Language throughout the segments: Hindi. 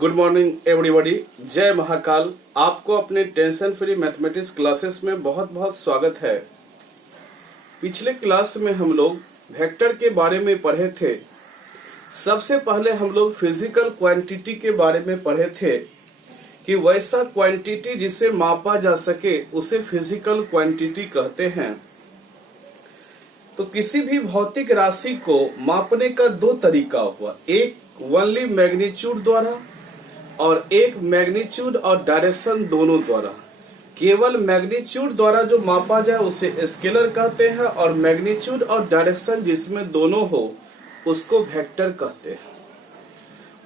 Good morning everybody. जय महाकाल। आपको अपने टेंशन फ्री मैथमेटिक्स क्लासेस में बहुत बहुत स्वागत है। पिछले क्लास में हम लोग वेक्टर के बारे में पढ़े थे। सबसे पहले हम लोग फिजिकल क्वांटिटी के बारे में पढ़े थे कि वैसा क्वांटिटी जिसे मापा जा सके उसे फिजिकल क्वांटिटी कहते हैं। तो किसी भी भौतिक राशि को मापने का दो तरीका हुआ, एक ओनली मैग्नीट्यूड द्वारा और एक मैग्नीट्यूड और डायरेक्शन दोनों द्वारा। केवल मैग्नीट्यूड द्वारा जो मापा जाए उसे स्केलर कहते हैं और मैग्नीट्यूड और डायरेक्शन जिसमें दोनों हो उसको वेक्टर कहते हैं।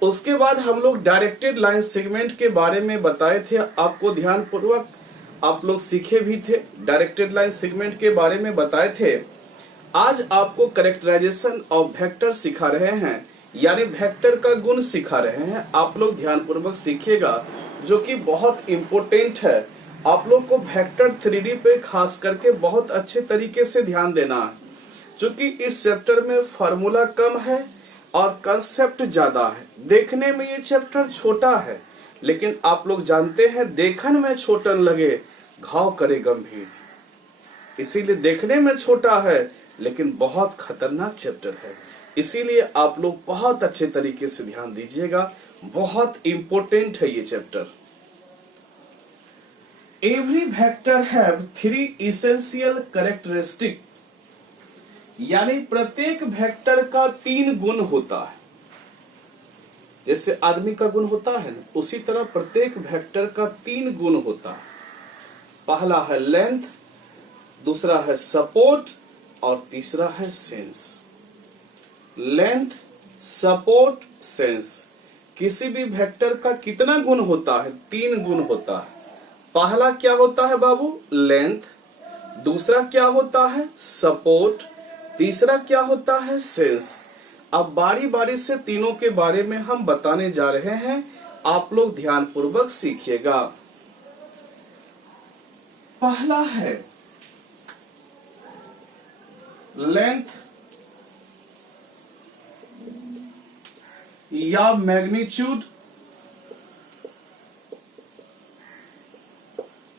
उसके बाद हम लोग डायरेक्टेड लाइन सेगमेंट के बारे में बताए थे, आपको ध्यान पूर्वक आप लोग सीखे भी थे। डायरेक्टेड लाइन सेगमेंट के बारे में बताए थे। आज आपको कैरेक्टराइजेशन ऑफ वेक्टर सिखा रहे हैं, यानी वेक्टर का गुण सिखा रहे हैं। आप लोग ध्यान पूर्वक सीखिएगा, जो कि बहुत इंपॉर्टेंट है। आप लोग को वेक्टर 3D पे खास करके बहुत अच्छे तरीके से ध्यान देना है, क्योंकि इस चैप्टर में फार्मूला कम है और कंसेप्ट ज्यादा है। देखने में ये चैप्टर छोटा है, लेकिन आप लोग जानते हैं देखन में छोटन लगे घाव करे गंभीर। इसीलिए देखने में छोटा है लेकिन बहुत खतरनाक चैप्टर है। इसीलिए आप लोग बहुत अच्छे तरीके से ध्यान दीजिएगा, बहुत इंपॉर्टेंट है ये chapter. Every vector have 3 essential characteristic, यानी प्रत्येक वेक्टर का 3 गुण होता है। जैसे आदमी का गुण होता है ना, उसी तरह प्रत्येक वेक्टर का 3 गुण होता है। पहला है लेंथ, दूसरा है सपोर्ट और तीसरा है सेंस। Length, support, sense. किसी भी वेक्टर का कितना गुण होता है? 3 गुण होता है। पहला क्या होता है बाबू? लेंथ। दूसरा क्या होता है? सपोर्ट। तीसरा क्या होता है? सेंस। अब बारी बारी से तीनों के बारे में हम बताने जा रहे हैं, आप लोग ध्यान पूर्वक सीखिएगा। पहला है लेंथ या मैग्नीट्यूड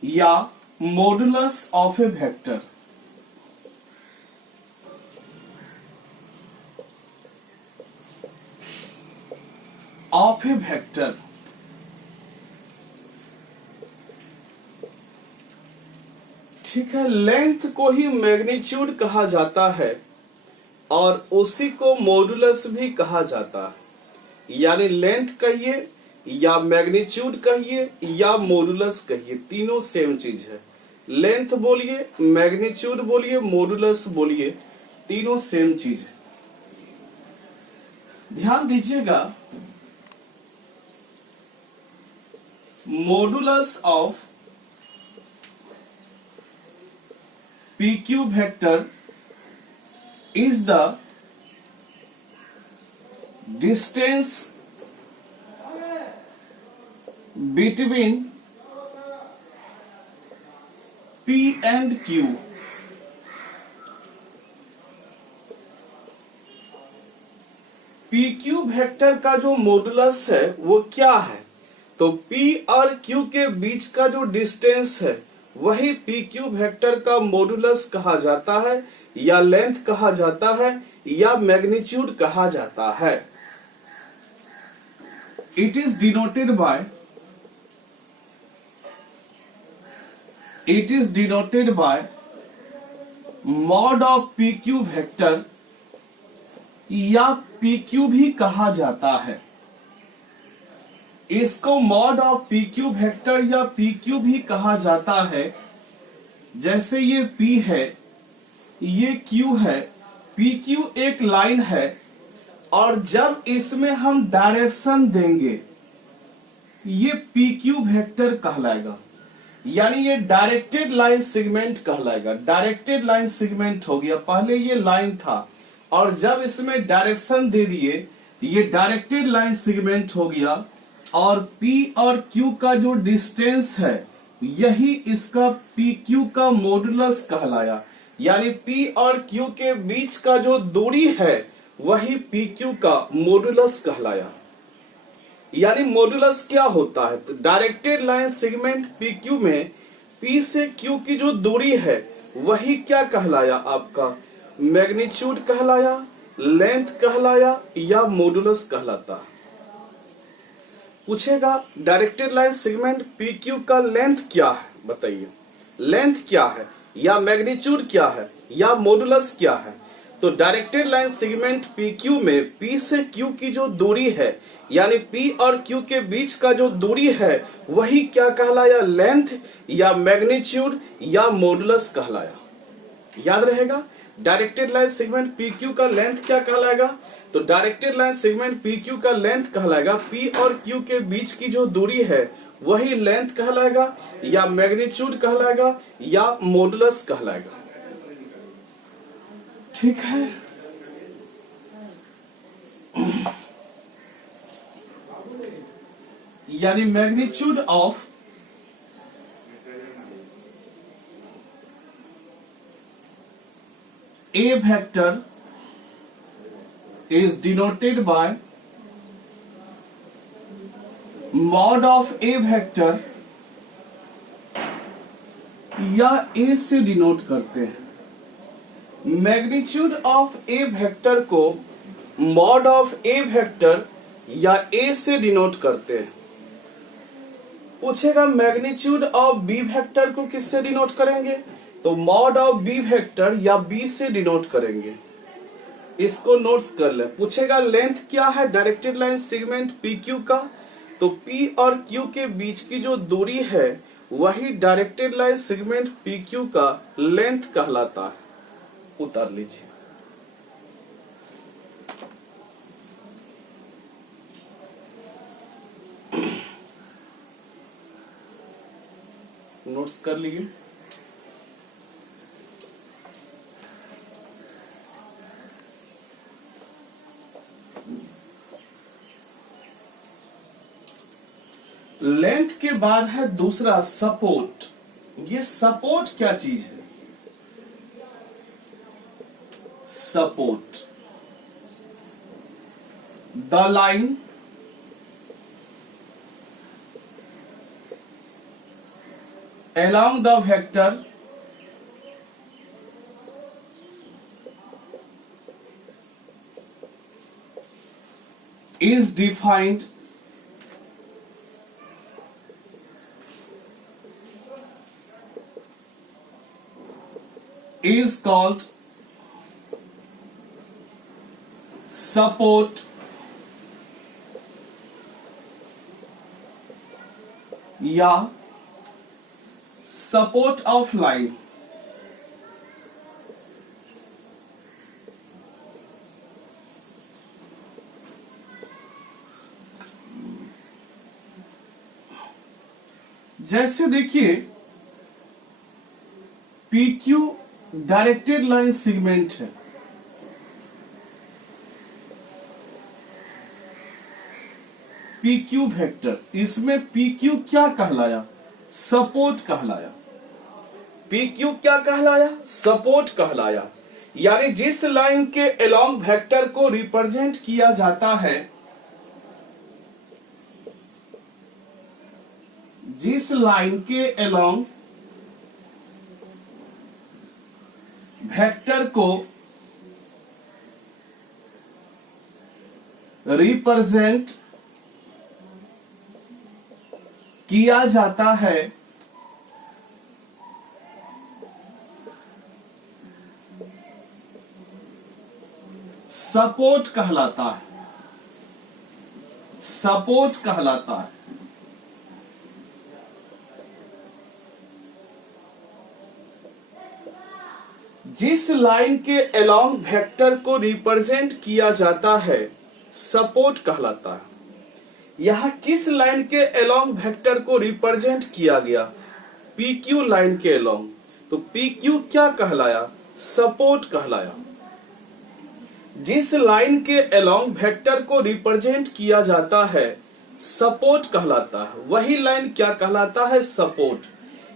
या modulus of A vector. Of A vector ठीक है। लेंथ को ही मैग्नीट्यूड कहा जाता है और उसी को मॉडुलस भी कहा जाता है। यानी लेंथ कहिए या मैग्नीट्यूड कहिए या मॉडुलस कहिए, तीनों सेम चीज है। लेंथ बोलिए, मैग्नीट्यूड बोलिए, मॉडुलस बोलिए, तीनों सेम चीज है। ध्यान दीजिएगा, modulus of PQ vector is the distance between P and Q। PQ vector का जो मॉडुलस है वो क्या है? तो P और Q के बीच का जो डिस्टेंस है वही PQ वेक्टर का मॉडुलस कहा जाता है, या लेंथ कहा जाता है, या मैग्नीट्यूड कहा जाता है। It is denoted by mod of PQ vector, या PQ भी कहा जाता है। इसको मॉड ऑफ PQ वेक्टर या PQ भी कहा जाता है। जैसे ये P है, ये Q है, PQ एक लाइन है, और जब इसमें हम डायरेक्शन देंगे ये PQ वेक्टर कहलाएगा, यानी ये डायरेक्टेड लाइन सेगमेंट कहलाएगा। डायरेक्टेड लाइन सेगमेंट हो गया। पहले ये लाइन था और जब इसमें डायरेक्शन दे दिए ये डायरेक्टेड लाइन सेगमेंट हो गया, और P और Q का जो डिस्टेंस है यही इसका PQ का मॉडुलस कहलाया। यानी P और Q के बीच का जो दूरी है वही PQ का मॉडुलस कहलाया। यानी मॉड्यूलस क्या होता है? तो डायरेक्टेड लाइन सेगमेंट PQ में P से Q की जो दूरी है वही क्या कहलाया? आपका मैग्नीट्यूड कहलाया, लेंथ कहलाया या मॉड्यूलस कहलाता है? पूछेगा डायरेक्टेड लाइन सेगमेंट PQ का लेंथ क्या है, बताइए लेंथ क्या है या मैग्नीट्यूड क्या है या मॉड्यूलस क्या है? तो डायरेक्टेड लाइन सेगमेंट PQ में P से Q की जो दूरी है यानी P और Q के बीच का जो दूरी है वही क्या कहलाया? लेंथ या मैग्नीट्यूड या मॉड्यूलस कहलाया। याद रहेगा डायरेक्टेड लाइन सेगमेंट PQ का लेंथ क्या कहलाएगा? तो डायरेक्टेड लाइन सेगमेंट PQ का लेंथ कहलाएगा P और Q के बीच की जो दूरी है वही लेंथ कहलाएगा या मैग्नीट्यूड कहलाएगा या मॉड्यूलस कहलाएगा। ठीक है, यानी magnitude of A vector is denoted by mod of A vector या A से डिनोट करते हैं। मैग्नीट्यूड ऑफ A वेक्टर को मॉड ऑफ A वेक्टर या A से डिनोट करते हैं। पूछेगा मैग्नीट्यूड ऑफ B वेक्टर को किससे डिनोट करेंगे? तो मॉड ऑफ B वेक्टर या B से डिनोट करेंगे। इसको नोट्स कर ले। पूछेगा लेंथ क्या है डायरेक्टेड लाइन सेगमेंट PQ का? तो P और Q के बीच की जो दूरी है वही डायरेक्टेड लाइन सेगमेंट PQ का लेंथ कहलाता है। उतार लीजिए। नोट्स कर लीजिए। लेंथ के बाद है दूसरा सपोर्ट। ये सपोर्ट क्या चीज है? Support the line along the vector is defined is called support या सपोर्ट ऑफ लाइन। जैसे देखिए PQ डायरेक्टेड लाइन सेगमेंट है। PQ वेक्टर, इसमें PQ क्या कहलाया? सपोर्ट कहलाया। PQ क्या कहलाया? सपोर्ट कहलाया। यानी जिस लाइन के अलोंग वेक्टर को रिप्रेजेंट किया जाता है, जिस लाइन के अलोंग वेक्टर को रिप्रेजेंट किया जाता है सपोर्ट कहलाता है। सपोर्ट कहलाता है। जिस लाइन के अलोंग वेक्टर को रिप्रेजेंट किया जाता है सपोर्ट कहलाता है। यहां किस लाइन के अलोंग वेक्टर को रिप्रेजेंट किया गया? PQ लाइन के अलोंग। तो PQ क्या कहलाया? सपोर्ट कहलाया। जिस लाइन के अलोंग वेक्टर को रिप्रेजेंट किया जाता है सपोर्ट कहलाता है, वही लाइन क्या कहलाता है? सपोर्ट।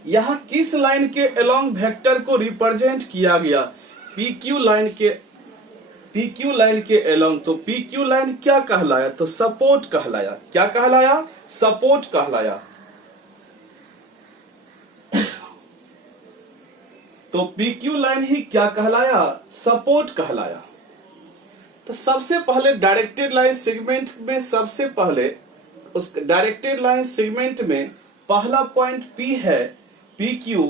यहां किस लाइन के अलोंग वेक्टर को रिप्रेजेंट किया गया? PQ लाइन के PQ लाइन के अलोंग, तो PQ लाइन क्या कहलाया? तो सपोर्ट कहलाया। क्या कहलाया? सपोर्ट कहलाया। तो PQ लाइन ही क्या कहलाया? सपोर्ट कहलाया। तो सबसे पहले डायरेक्टेड लाइन सेगमेंट में, सबसे पहले उस डायरेक्टेड लाइन सेगमेंट में पहला पॉइंट P है, PQ,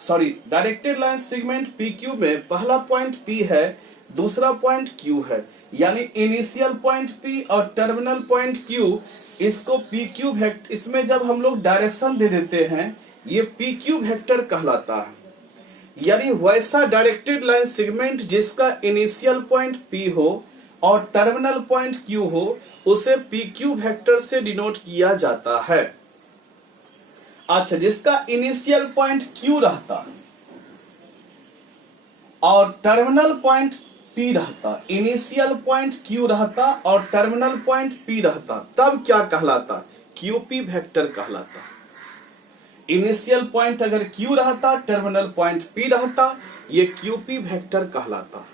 sorry, directed line segment PQ में पहला पॉइंट P है, दूसरा पॉइंट Q है, यानी इनिशियल पॉइंट P और टर्मिनल पॉइंट Q, इसको PQ वेक्टर, इसमें जब हम लोग डायरेक्शन दे देते हैं ये PQ वेक्टर कहलाता है। यानी वैसा डायरेक्टेड लाइन सेगमेंट जिसका इनिशियल पॉइंट P हो और टर्मिनल पॉइंट Q हो, उसे PQ वेक्टर से डिनोट किया जाता है। अच्छा, जिसका इनिशियल पॉइंट Q रहता और टर्मिनल पॉइंट P रहता, इनिशियल पॉइंट Q रहता और टर्मिनल पॉइंट P रहता, तब क्या कहलाता? QP वेक्टर कहलाता। इनिशियल पॉइंट अगर Q रहता, टर्मिनल पॉइंट P रहता, ये QP वेक्टर कहलाता।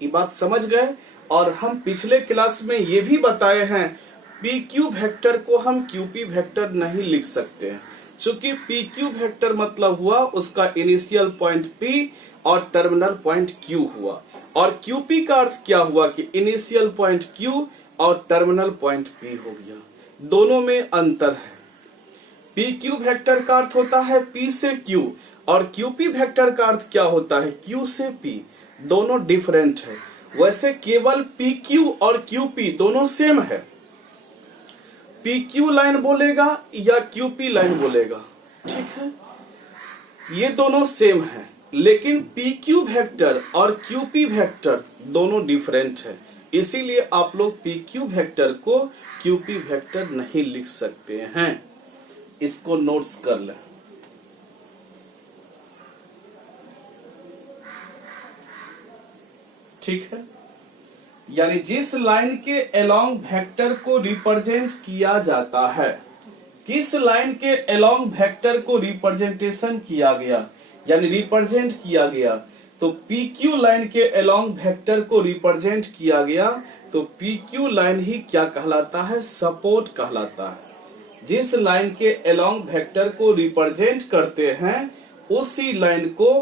ये बात समझ गए? और हम पिछले क्लास में ये भी बताए हैं PQ वेक्टर को हम QP वेक्टर नहीं लिख सकते हैं, चूंकि PQ वेक्टर मतलब हुआ उसका इनिशियल पॉइंट P और टर्मिनल पॉइंट Q हुआ, और QP का अर्थ क्या हुआ कि इनिशियल पॉइंट Q और टर्मिनल पॉइंट P हो गया। दोनों में अंतर है। PQ वेक्टर का अर्थ होता है P से Q, और QP वेक्टर का अर्थ क्या होता है? Q से P। दोनों डिफरेंट है। वैसे केवल PQ और QP दोनों सेम है। PQ लाइन बोलेगा या QP लाइन बोलेगा, ठीक है, ये दोनों सेम है, लेकिन PQ वेक्टर और QP वेक्टर दोनों डिफरेंट है। इसीलिए आप लोग PQ वेक्टर को QP वेक्टर नहीं लिख सकते हैं। इसको नोट्स कर लें। ठीक है, यानी जिस लाइन के अलोंग वेक्टर को रिप्रेजेंट किया जाता है, किस लाइन के अलोंग वेक्टर को रिप्रेजेंटेशन किया गया, यानी रिप्रेजेंट किया गया, तो PQ लाइन के अलोंग वेक्टर को रिप्रेजेंट किया गया, तो PQ लाइन ही क्या कहलाता है? सपोर्ट कहलाता है। जिस लाइन के अलोंग वेक्टर को रिप्रेजेंट करते हैं उसी लाइन को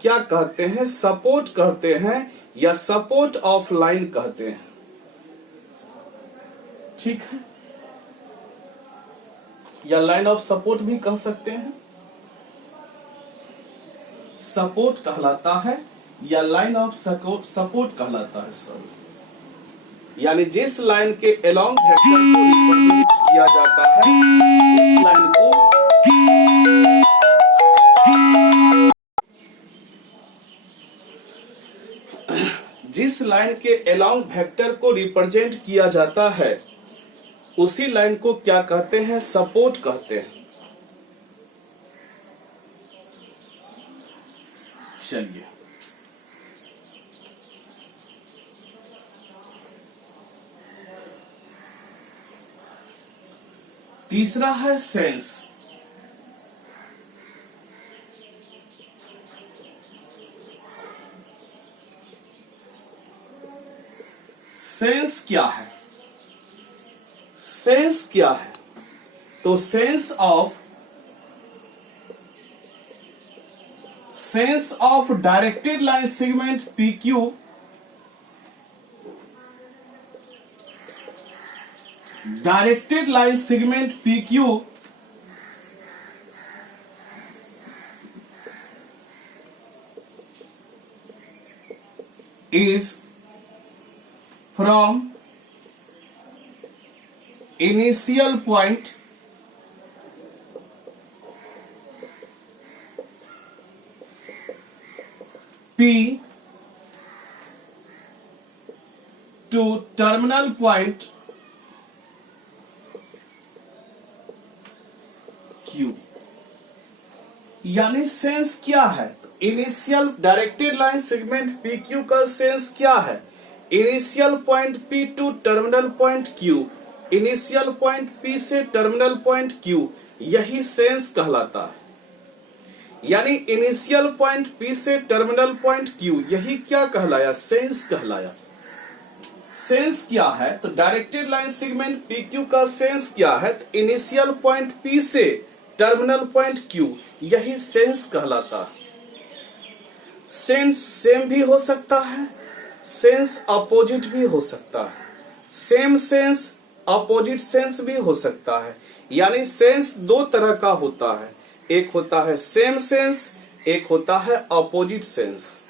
क्या कहते हैं? सपोर्ट कहते हैं, या सपोर्ट ऑफ लाइन कहते हैं। ठीक है, या लाइन ऑफ सपोर्ट भी कह सकते हैं। सपोर्ट कहलाता है या लाइन ऑफ सपोर्ट कहलाता है सब। यानी जिस लाइन के अलोंग वेक्टर को रिप्रेजेंट किया जाता है उस लाइन को जिस लाइन के अलोंग वेक्टर को रिप्रेजेंट किया जाता है उसी लाइन को क्या कहते हैं? सपोर्ट कहते हैं। चलिए, तीसरा है सेंस। सेंस क्या है? सेंस क्या है? तो sense of directed line segment PQ directed line segment PQ is from initial point P to terminal point Q। यानी सेंस क्या है? Initial directed line segment PQ का सेंस क्या है? Initial point P to terminal point Q, initial point P से टर्मिनल पॉइंट Q, यही सेंस कहलाता है। यानी इनिशियल पॉइंट P से टर्मिनल पॉइंट Q, यही क्या कहलाया? सेंस कहलाया। सेंस क्या है? तो डायरेक्टेड लाइन सेगमेंट PQ का सेंस क्या है? तो इनिशियल पॉइंट P से टर्मिनल पॉइंट Q, यही सेंस कहलाता है। सेंस सेम भी हो सकता है, सेंस अपोजिट भी हो सकता है, सेम सेंस अपोजिट सेंस भी हो सकता है। यानी सेंस दो तरह का होता है, एक होता है सेम सेंस, एक होता है अपोजिट सेंस।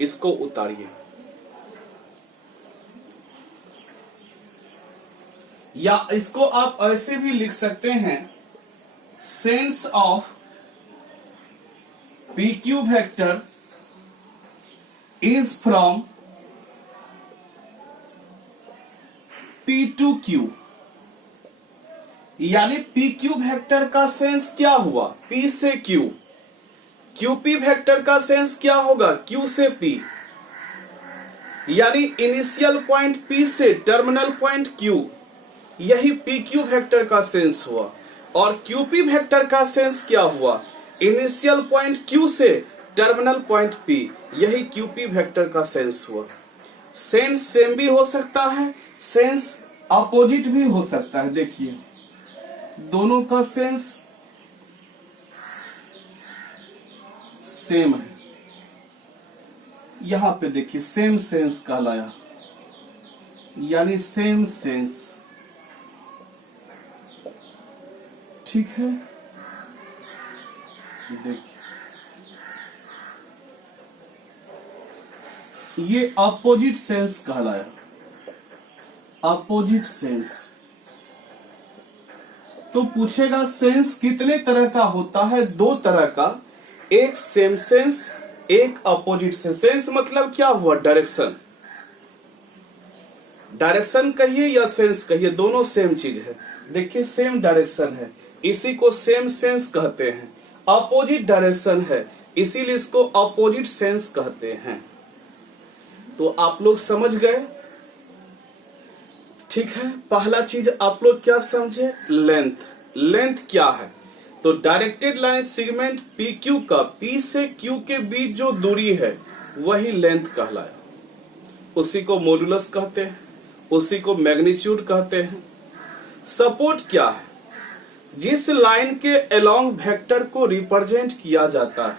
इसको उतारिए, या इसको आप ऐसे भी लिख सकते हैं, sense of PQ vector is from P to Q। यानी PQ वेक्टर का सेंस क्या हुआ? P से Q। QP वेक्टर का सेंस क्या होगा? Q से P। यानी इनिशियल पॉइंट P से टर्मिनल पॉइंट Q, यही PQ वेक्टर का सेंस हुआ। और QP वेक्टर का सेंस क्या हुआ? इनिशियल पॉइंट Q से टर्मिनल पॉइंट P, यही QP वेक्टर का सेंस हुआ। सेंस सेम भी हो सकता है, सेंस अपोजिट भी हो सकता है। देखिए दोनों का सेंस सेम है। यहां पे देखिए सेम सेंस कहलाया, यानी सेम सेंस। ठीक है, देखिए ये अपोजिट सेंस कहलाया, अपोजिट सेंस। तो पूछेगा सेंस कितने तरह का होता है? दो तरह का, एक सेम सेंस, एक अपोजिट सेंस। सेंस मतलब क्या हुआ? डायरेक्शन। डायरेक्शन कहिए या सेंस कहिए, दोनों सेम चीज है। देखिए सेम डायरेक्शन है, इसी को सेम सेंस कहते हैं। अपोजिट डायरेक्शन है, इसीलिए इसको अपोजिट सेंस कहते हैं। तो आप लोग समझ गए? ठीक है, पहला चीज आप लोग क्या समझे? लेंथ। लेंथ क्या है? तो डायरेक्टेड लाइन सेगमेंट PQ का P से Q के बीच जो दूरी है, वही लेंथ कहलाया। उसी को मॉड्यूलस कहते हैं, उसी को मैग्नीट्यूड कहते हैं। सपोर्ट क्या है? जिस लाइन के अलोंग वेक्टर को रिप्रेजेंट किया जाता है,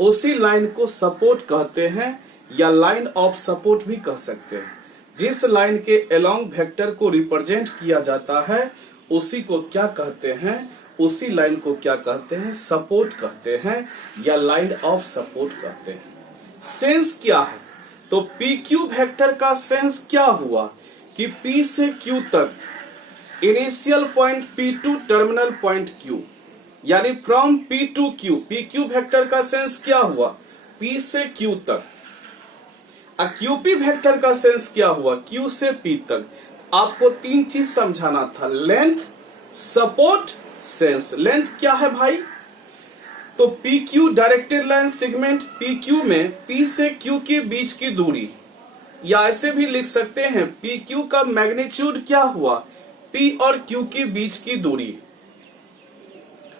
उसी लाइन को सपोर्ट कहते हैं, या लाइन ऑफ सपोर्ट भी कह सकते हैं। जिस लाइन के अलोंग वेक्टर को रिप्रेजेंट किया जाता है, उसी को क्या कहते हैं? उसी लाइन को क्या कहते हैं? सपोर्ट कहते हैं, या लाइन ऑफ सपोर्ट कहते हैं। सेंस क्या है? तो PQ वेक्टर का सेंस क्या हुआ कि P से Q तक initial point P to terminal point Q, यानी from P to Q। PQ vector का सेंस क्या हुआ? P से Q तक। QP वेक्टर का सेंस क्या हुआ? Q से P तक। आपको तीन चीज समझाना था, लेंथ, सपोर्ट, सेंस। लेंथ क्या है भाई? तो PQ directed line segment PQ में P से Q के बीच की दूरी, या ऐसे भी लिख सकते हैं PQ का मैग्नीट्यूड क्या हुआ? P और Q के बीच की दूरी।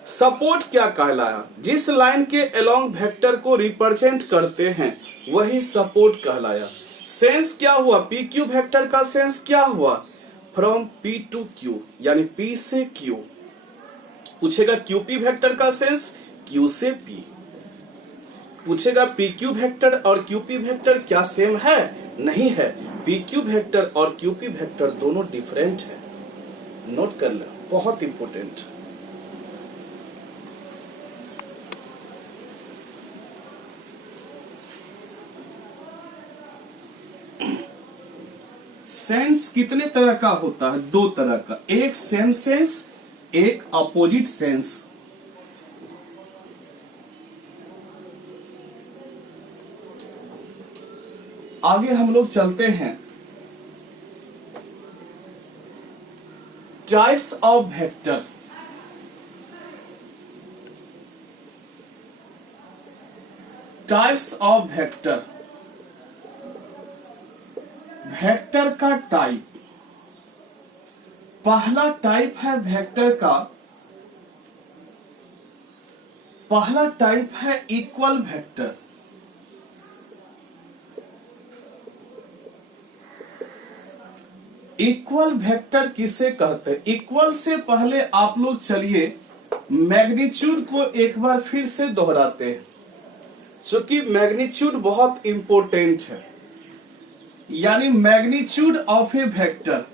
सपोर्ट क्या कहलाया? जिस लाइन के अलोंग वेक्टर को रिप्रेजेंट करते हैं, वही सपोर्ट कहलाया। सेंस क्या हुआ? PQ वेक्टर का सेंस क्या हुआ? फ्रॉम P टू Q, यानी P से Q। पूछेगा QP वेक्टर का सेंस, Q से P। पूछेगा PQ वेक्टर और QP वेक्टर क्या सेम है? नहीं है। PQ वेक्टर और QP वेक्टर दोनों डिफरेंट है। नोट कर लो, बहुत इंपोर्टेंट। सेंस कितने तरह का होता है? दो तरह का, एक सेम सेंस, एक अपोजिट सेंस। आगे हम लोग चलते हैं, types of vector. Types of vector. Vector का टाइप। पहला टाइप है वेक्टर का पहला टाइप है इक्वल वेक्टर। इक्वल वेक्टर किसे कहते हैं? इक्वल से पहले आप लोग चलिए मैग्नीट्यूड को एक बार फिर से दोहराते हैं, क्योंकि मैग्नीट्यूड बहुत इंपॉर्टेंट है। यानी मैग्नीट्यूड ऑफ ए वेक्टर,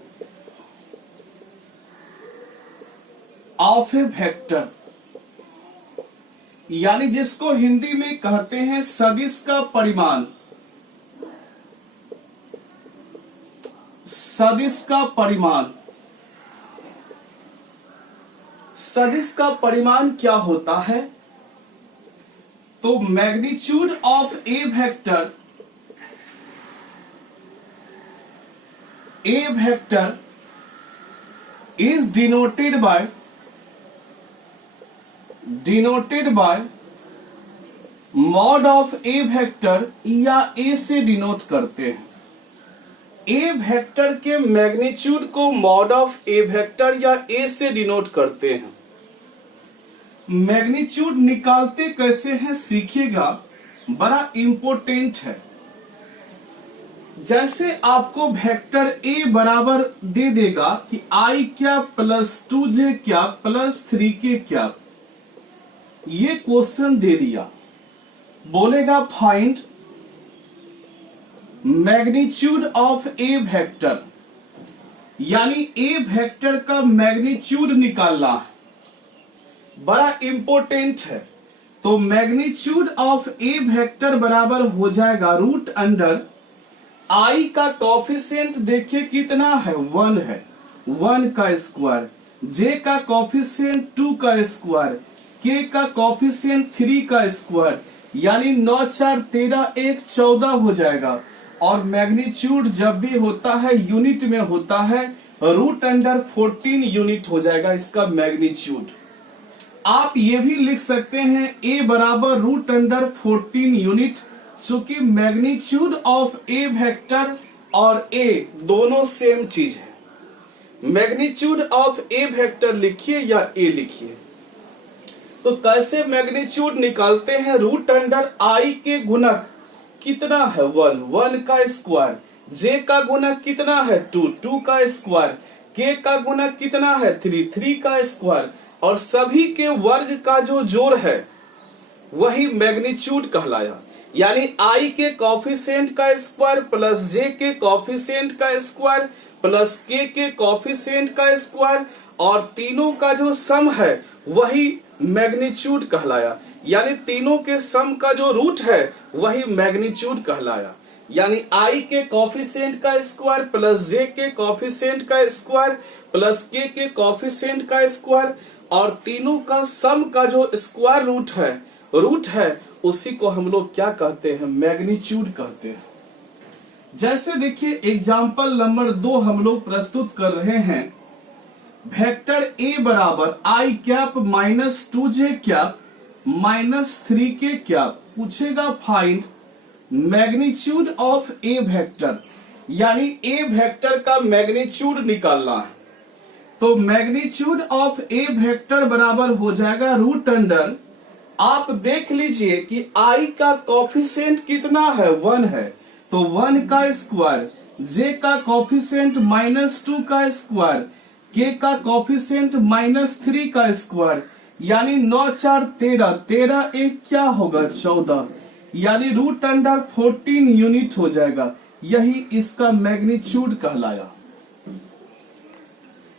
यानी जिसको हिंदी में कहते हैं सदिश का परिमाण। सदिश का परिमाण, सदिश का परिमाण क्या होता है? तो magnitude of A vector, is denoted by mod of A vector, या ए से डिनोट करते हैं। ए वेक्टर के मैग्नीट्यूड को मॉड ऑफ ए वेक्टर या ए से डिनोट करते हैं। मैग्नीट्यूड निकालते कैसे हैं सीखिएगा, बड़ा इंपॉर्टेंट है। जैसे आपको वेक्टर ए बराबर दे देगा कि आई क्या प्लस 2j क्या प्लस 3k क्या, ये क्वेश्चन दे दिया, बोलेगा find magnitude of A vector, यानी ए वेक्टर का मैग्नीट्यूड निकालना है, बड़ा इंपॉर्टेंट है। तो मैग्नीट्यूड ऑफ ए वेक्टर बराबर हो जाएगा रूट अंडर आई का कॉफिशिएंट देखिए कितना है, 1 है, 1 का स्क्वायर, जे का कॉफिशिएंट 2 का स्क्वायर, के का कॉफिशिएंट 3 का स्क्वायर, यानी 9 4 13 1 14 हो जाएगा। और मैग्नीट्यूड जब भी होता है यूनिट में होता है, रूट अंडर 14 यूनिट हो जाएगा इसका मैग्नीट्यूड। आप ये भी लिख सकते हैं ए बराबर रूट अंडर 14 यूनिट, चूंकि मैग्नीट्यूड ऑफ ए वेक्टर और ए दोनों सेम चीज है। मैग्नीट्यूड ऑफ ए वेक्टर लिखिए या ए लिखिए। तो कैसे मैग्नीट्यूड निकालते हैं? रूट अंडर आई के गुणक कितना है, 1 का स्क्वायर, जे का गुणक कितना है 2 का स्क्वायर, के का गुणक कितना है 3 का स्क्वायर, और सभी के वर्ग का जो जोड़ है वही मैग्नीट्यूड कहलाया। यानी आई के कॉफिशिएंट का स्क्वायर प्लस जे के कॉफिशिएंट का स्क्वायर प्लस के कॉफिशिएंट का स्क्वायर, और तीनों का जो सम है वही मैग्नीट्यूड कहलाया। यानी तीनों के सम का जो रूट है वही मैग्नीट्यूड कहलाया। यानी आई के कॉफिशिएंट का स्क्वायर प्लस जे के कॉफिशिएंट का स्क्वायर प्लस के कॉफिशिएंट का स्क्वायर, और तीनों का सम का जो स्क्वायर रूट है उसी को हम लोग क्या कहते हैं, मैग्नीट्यूड कहते हैं। जैसे देखिए एग्जाम्पल नंबर 2 हम लोग प्रस्तुत कर रहे हैं। वेक्टर ए बराबर i cap minus 2j cap minus 3k cap, पूछेगा find magnitude of A vector, यानी ए वेक्टर का मैग्नीट्यूड निकालना है। तो मैग्नीट्यूड ऑफ ए वेक्टर बराबर हो जाएगा रूट अंडर, आप देख लीजिए कि आई का कॉफिशिएंट कितना है, 1 है, तो 1 का स्क्वायर, जे का कॉफिशिएंट -2 का स्क्वायर, के का कॉफिशिएंट -3 का स्क्वायर, यानी 9 4 13 13 1 क्या होगा 14, यानी रूट अंडर 14 यूनिट हो जाएगा। यही इसका मैग्नीट्यूड कहलाया।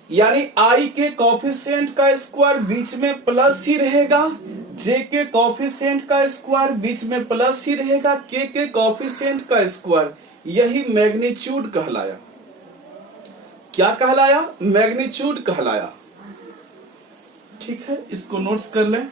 यानी आई के कॉफिशिएंट का स्क्वायर बीच में प्लस ही रहेगा, जे के कॉफिशिएंट का स्क्वायर बीच में प्लस ही रहेगा, के कॉफिशिएंट का स्क्वायर, यही मैग्नीट्यूड कहलाया। क्या कहलाया? मैग्नीट्यूड कहलाया। ठीक है, इसको नोट्स कर लें।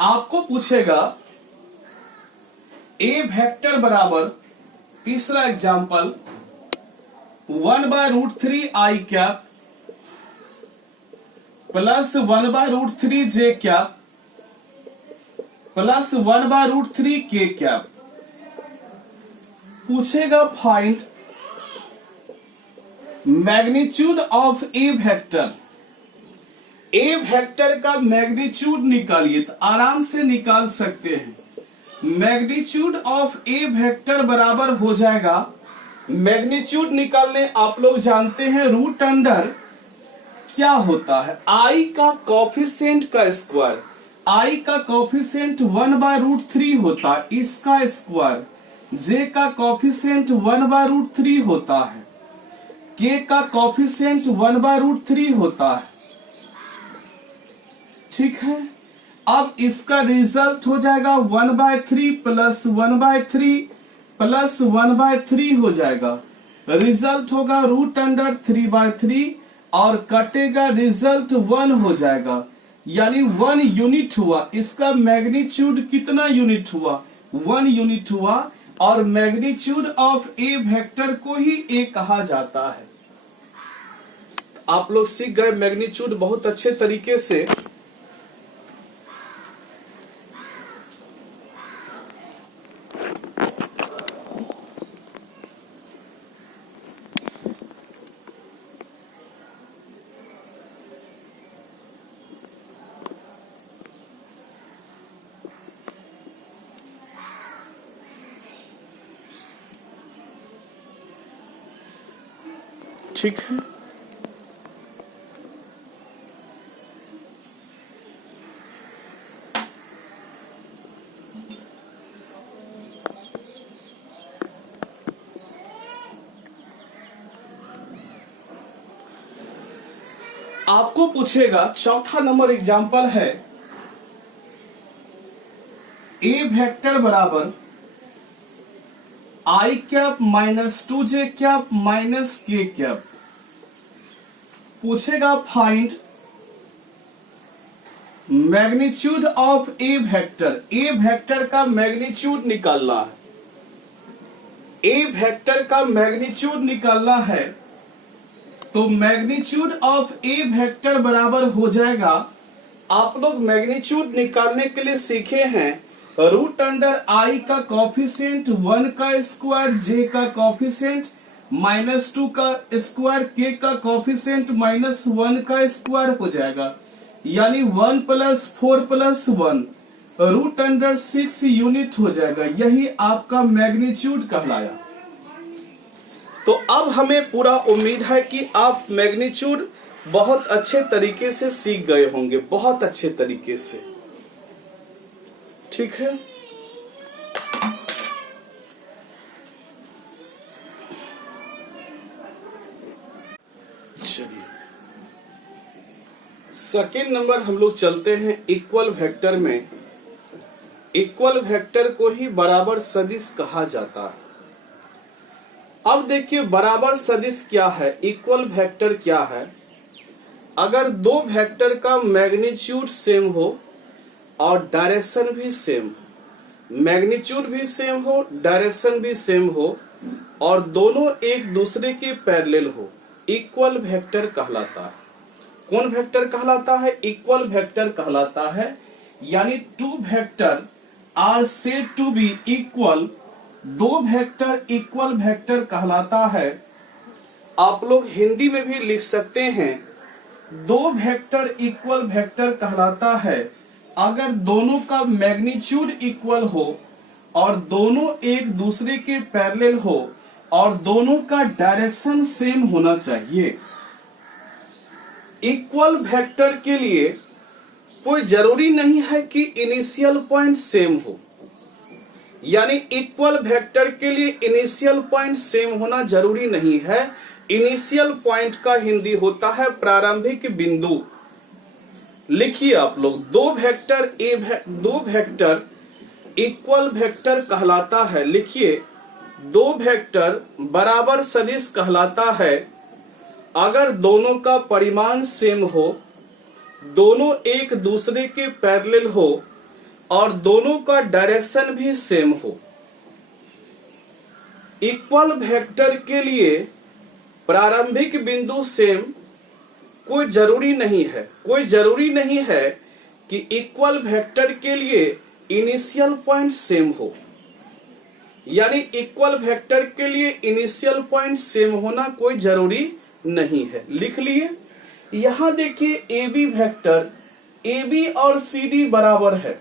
आपको पूछेगा ए वेक्टर बराबर, तीसरा एग्जाम्पल 1/√3 आई कैप प्लस 1/√3 जे कैप प्लस 1/√3 के कैप। पूछेगा find magnitude of A vector. A vector का मैग्नीट्यूड निकालिए, तो आराम से निकाल सकते हैं। मैग्नीट्यूड ऑफ ए वेक्टर बराबर हो जाएगा, मैग्नीट्यूड निकालने आप लोग जानते हैं रूट अंडर क्या होता है, आई का कोफिशिएंट का स्क्वायर। आई का कोफिशिएंट 1/√3 होता है, इसका स्क्वायर। जे का कोफिशिएंट 1/√3 होता है, के का कोफिशिएंट 1/√3 होता है। ठीक है, अब इसका रिजल्ट हो जाएगा 1/3 प्लस 1/3 प्लस 1/3 हो जाएगा। रिजल्ट होगा रूट अंडर 3/3 और कटेगा, रिजल्ट 1 हो जाएगा, यानी 1 यूनिट हुआ। इसका मैग्नीट्यूड कितना यूनिट हुआ? 1 यूनिट हुआ। और मैग्नीट्यूड ऑफ ए वेक्टर को ही ए कहा जाता है। आप लोग सीख गए मैग्नीट्यूड बहुत अच्छे तरीके से। ठीक है, आपको पूछेगा चौथा नंबर एग्जाम्पल है, ए वेक्टर बराबर i cap minus 2j cap minus k cap. पूछेगा find magnitude of A vector. A vector का मैग्नीट्यूड निकालना है। ए वेक्टर का मैग्नीट्यूड निकालना है, तो मैग्नीट्यूड ऑफ ए वेक्टर बराबर हो जाएगा, आप लोग मैग्नीट्यूड निकालने के लिए सीखे हैं रूट अंडर आई का कोफिशिएंट 1 का स्क्वायर, जे का कोफिशिएंट -2 का स्क्वायर, के का कोफिशिएंट -1 का स्क्वायर हो जाएगा, यानी 1 + 4 + 1 रूट अंडर 6 यूनिट हो जाएगा। यही आपका मैग्नीट्यूड कहलाया। तो अब हमें पूरा उम्मीद है कि आप मैग्नीट्यूड बहुत अच्छे तरीके से सीख गए होंगे, बहुत अच्छे तरीके से। ठीक है, चलिए सेकेंड नंबर हम लोग चलते हैं इक्वल वेक्टर में। इक्वल वेक्टर को ही बराबर सदिश कहा जाता है। अब देखिए बराबर सदिश क्या है, इक्वल वेक्टर क्या है। अगर दो वेक्टर का मैग्नीट्यूड सेम हो और डायरेक्शन भी सेम, मैग्नीट्यूड भी सेम हो, डायरेक्शन भी सेम हो, और दोनों एक दूसरे के पैरेलल हो, इक्वल वेक्टर कहलाता है। कौन वेक्टर कहलाता है? इक्वल वेक्टर कहलाता है। यानी two vector are said to be equal, दो वेक्टर इक्वल वेक्टर कहलाता है। आप लोग हिंदी में भी लिख सकते हैं, दो वेक्टर इक्वल वेक्टर कहलाता है अगर दोनों का मैग्नीट्यूड इक्वल हो और दोनों एक दूसरे के पैरेलल हो और दोनों का डायरेक्शन सेम होना चाहिए। इक्वल वेक्टर के लिए कोई जरूरी नहीं है कि इनिशियल पॉइंट सेम हो, यानी इक्वल वेक्टर के लिए इनिशियल पॉइंट सेम होना जरूरी नहीं है। इनिशियल पॉइंट का हिंदी होता है प्रारंभिक बिंदु। लिखिए आप लोग, दो वेक्टर इक्वल वेक्टर कहलाता है। लिखिए, दो वेक्टर बराबर सदिश कहलाता है अगर दोनों का परिमाण सेम हो, दोनों एक दूसरे के पैरेलल हो और दोनों का डायरेक्शन भी सेम हो। इक्वल वेक्टर के लिए प्रारंभिक बिंदु सेम कोई जरूरी नहीं है। कोई जरूरी नहीं है कि इक्वल वेक्टर के लिए इनिशियल पॉइंट सेम हो, यानी इक्वल वेक्टर के लिए इनिशियल पॉइंट सेम होना कोई जरूरी नहीं है। लिख लिए। यहां देखिए A B vector, A B और सी डी बराबर है।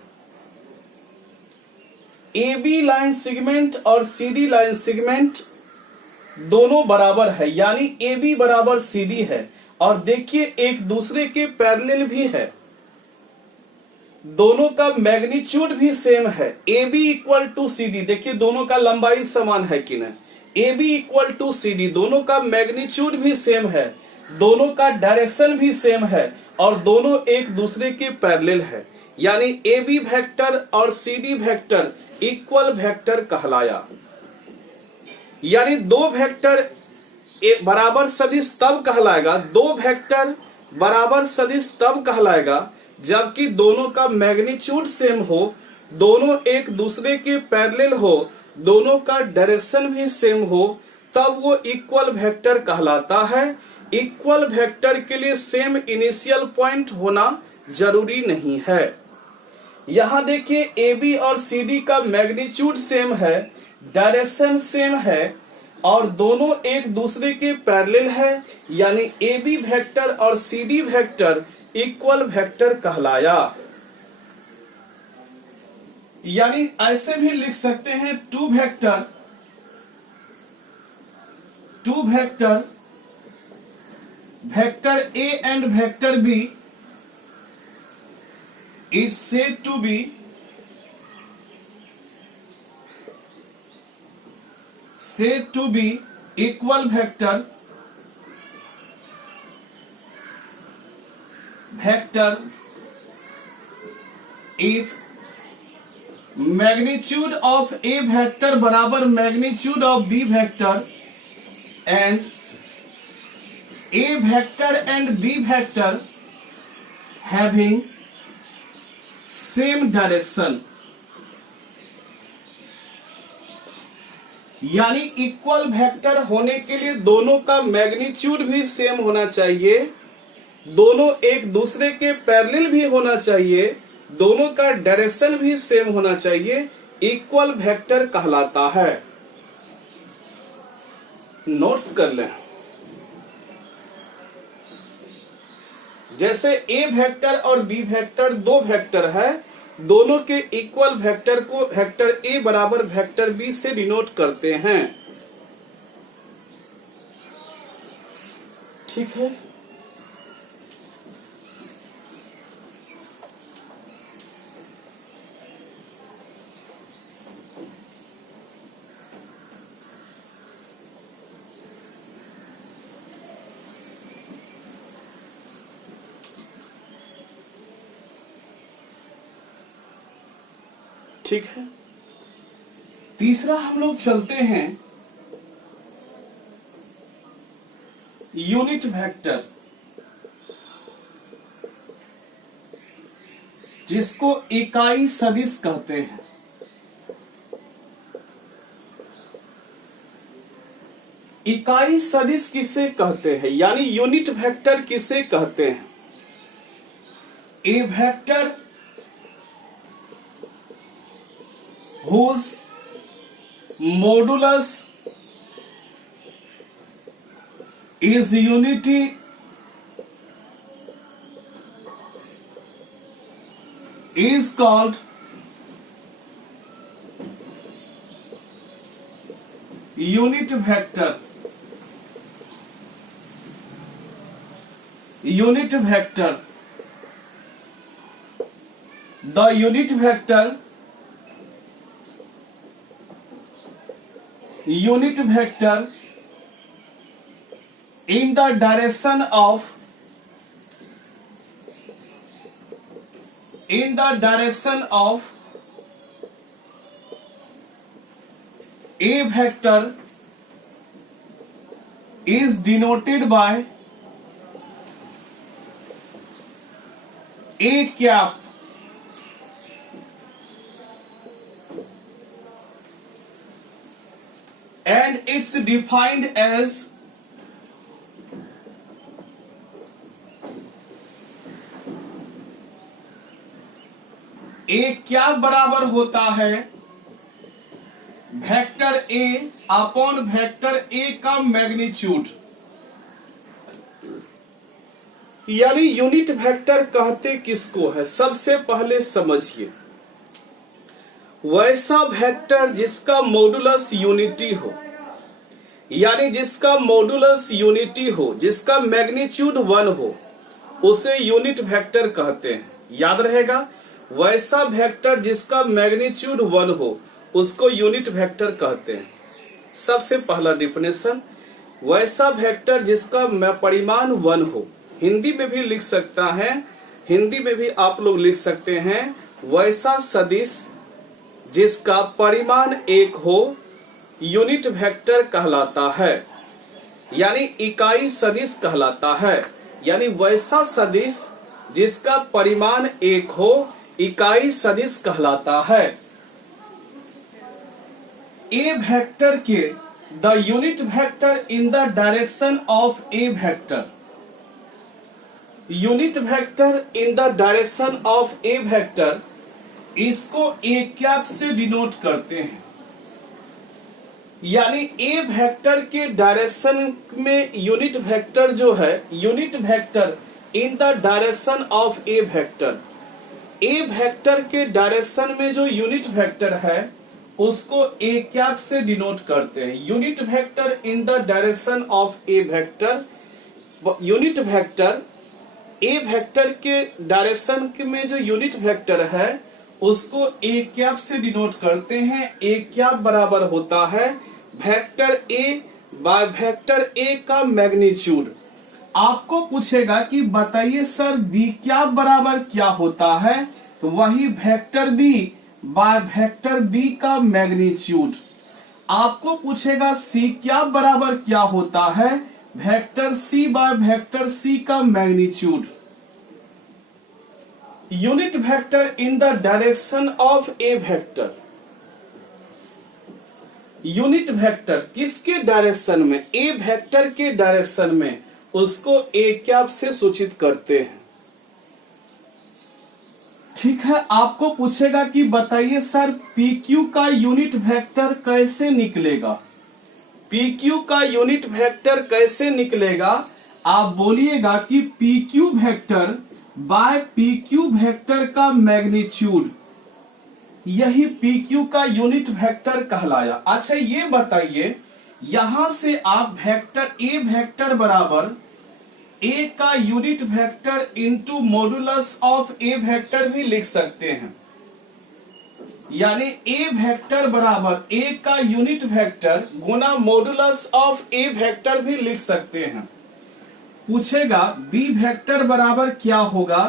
ए बी लाइन सेगमेंट और सी डी लाइन सेगमेंट दोनों बराबर है, यानी ए बी बराबर सी डी है। और देखिए एक दूसरे के पैरेलल भी है, दोनों का मैग्नीट्यूड भी सेम है। A B equal to C D, देखिए दोनों का लंबाई समान है कि नहीं। A B equal to C D, दोनों का मैग्नीट्यूड भी सेम है, दोनों का डायरेक्शन भी सेम है और दोनों एक दूसरे के पैरेलल है, यानी ए बी वेक्टर और C D vector equal vector कहलाया। यानी दो वेक्टर बराबर सदिश तब कहलाएगा, दो वेक्टर बराबर सदिश तब कहलाएगा जबकि दोनों का मैग्नीट्यूड सेम हो, दोनों एक दूसरे के पैरेलल हो, दोनों का डायरेक्शन भी सेम हो, तब वो इक्वल वेक्टर कहलाता है। इक्वल वेक्टर के लिए सेम इनिशियल पॉइंट होना जरूरी नहीं है। यहां देखिए ए बी और सी डी का मैग्नीट्यूड सेम है, डायरेक्शन सेम है और दोनों एक दूसरे के पैरेलल है, यानी ए बी वेक्टर और C D vector equal vector कहलाया। यानी ऐसे भी लिख सकते हैं two vector vector A and vector B is said to be equal vector if magnitude of a vector बराबर magnitude of b vector and a vector and b vector having same direction. यानी इक्वल वेक्टर होने के लिए दोनों का मैग्नीट्यूड भी सेम होना चाहिए, दोनों एक दूसरे के पैरेलल भी होना चाहिए, दोनों का डायरेक्शन भी सेम होना चाहिए, इक्वल वेक्टर कहलाता है। नोट्स कर लें। जैसे ए वेक्टर और बी वेक्टर दो वेक्टर है, दोनों के इक्वल वेक्टर को वेक्टर ए बराबर वेक्टर बी से डिनोट करते हैं। ठीक है। ठीक है। तीसरा हम लोग चलते हैं यूनिट वेक्टर, जिसको इकाई सदिश कहते हैं। इकाई सदिश किसे कहते हैं, यानी यूनिट वेक्टर किसे कहते हैं? ए vector whose modulus is unity is called unit vector. Unit vector. The unit vector in the direction of a vector is denoted by a cap and it's defined as ए क्या बराबर होता है vector A upon vector A का मैग्नीट्यूड, यानी यूनिट वेक्टर कहते किसको है? सबसे पहले समझिए, वैसा वेक्टर जिसका मॉडुलस यूनिटी हो, यानी जिसका मॉडुलस यूनिटी हो, जिसका मैग्नीट्यूड 1 हो, उसे यूनिट वेक्टर कहते हैं। याद रहेगा, वैसा वेक्टर जिसका मैग्नीट्यूड 1 हो उसको यूनिट वेक्टर कहते हैं। सबसे पहला डिफिनेशन, वैसा वेक्टर जिसका परिमाण 1 हो, हिंदी में भी लिख सकता है, हिंदी में भी आप लोग लिख सकते हैं, वैसा सदिश जिसका परिमाण 1 हो यूनिट वेक्टर कहलाता है, यानी इकाई सदिश कहलाता है। यानी वैसा सदिश जिसका परिमाण 1 हो इकाई सदिश कहलाता है। ए वेक्टर के the unit vector in the direction of A vector, unit vector in the direction of A vector, इसको ए कैप से डिनोट करते हैं। यानी ए वेक्टर के डायरेक्शन में यूनिट वेक्टर जो है, unit vector in the direction of A vector, A vector के डायरेक्शन में जो यूनिट वेक्टर है उसको ए कैप से डिनोट करते हैं। Unit vector in the direction of A vector, unit vector A vector के डायरेक्शन में जो यूनिट वेक्टर है उसको ए कैप से डिनोट करते हैं। ए कैप बराबर होता है vector A by vector A का मैग्नीट्यूड। आपको पूछेगा कि बताइए सर बी कैप बराबर क्या होता है, तो वही vector B by vector B का मैग्नीट्यूड। आपको पूछेगा सी कैप बराबर क्या होता है, vector C by vector C का magnitude. Unit vector in the direction of A vector, unit vector किसके डायरेक्शन में? ए वेक्टर के डायरेक्शन में, उसको ए कैप से सूचित करते हैं। ठीक है, आपको पूछेगा कि बताइए सर पी क्यू का यूनिट वेक्टर कैसे निकलेगा? पी क्यू का यूनिट वेक्टर कैसे निकलेगा? आप बोलिएगा कि P Q vector by P Q vector का मैग्नीट्यूड, यही पी क्यू का यूनिट वेक्टर कहलाया। अच्छा ये बताइए, यहां से आप वेक्टर ए वेक्टर बराबर ए का unit vector into modulus of A vector भी लिख सकते हैं। यानी ए वेक्टर बराबर ए का unit vector Guna modulus of A vector भी लिख सकते हैं। पूछेगा बी वेक्टर बराबर क्या होगा,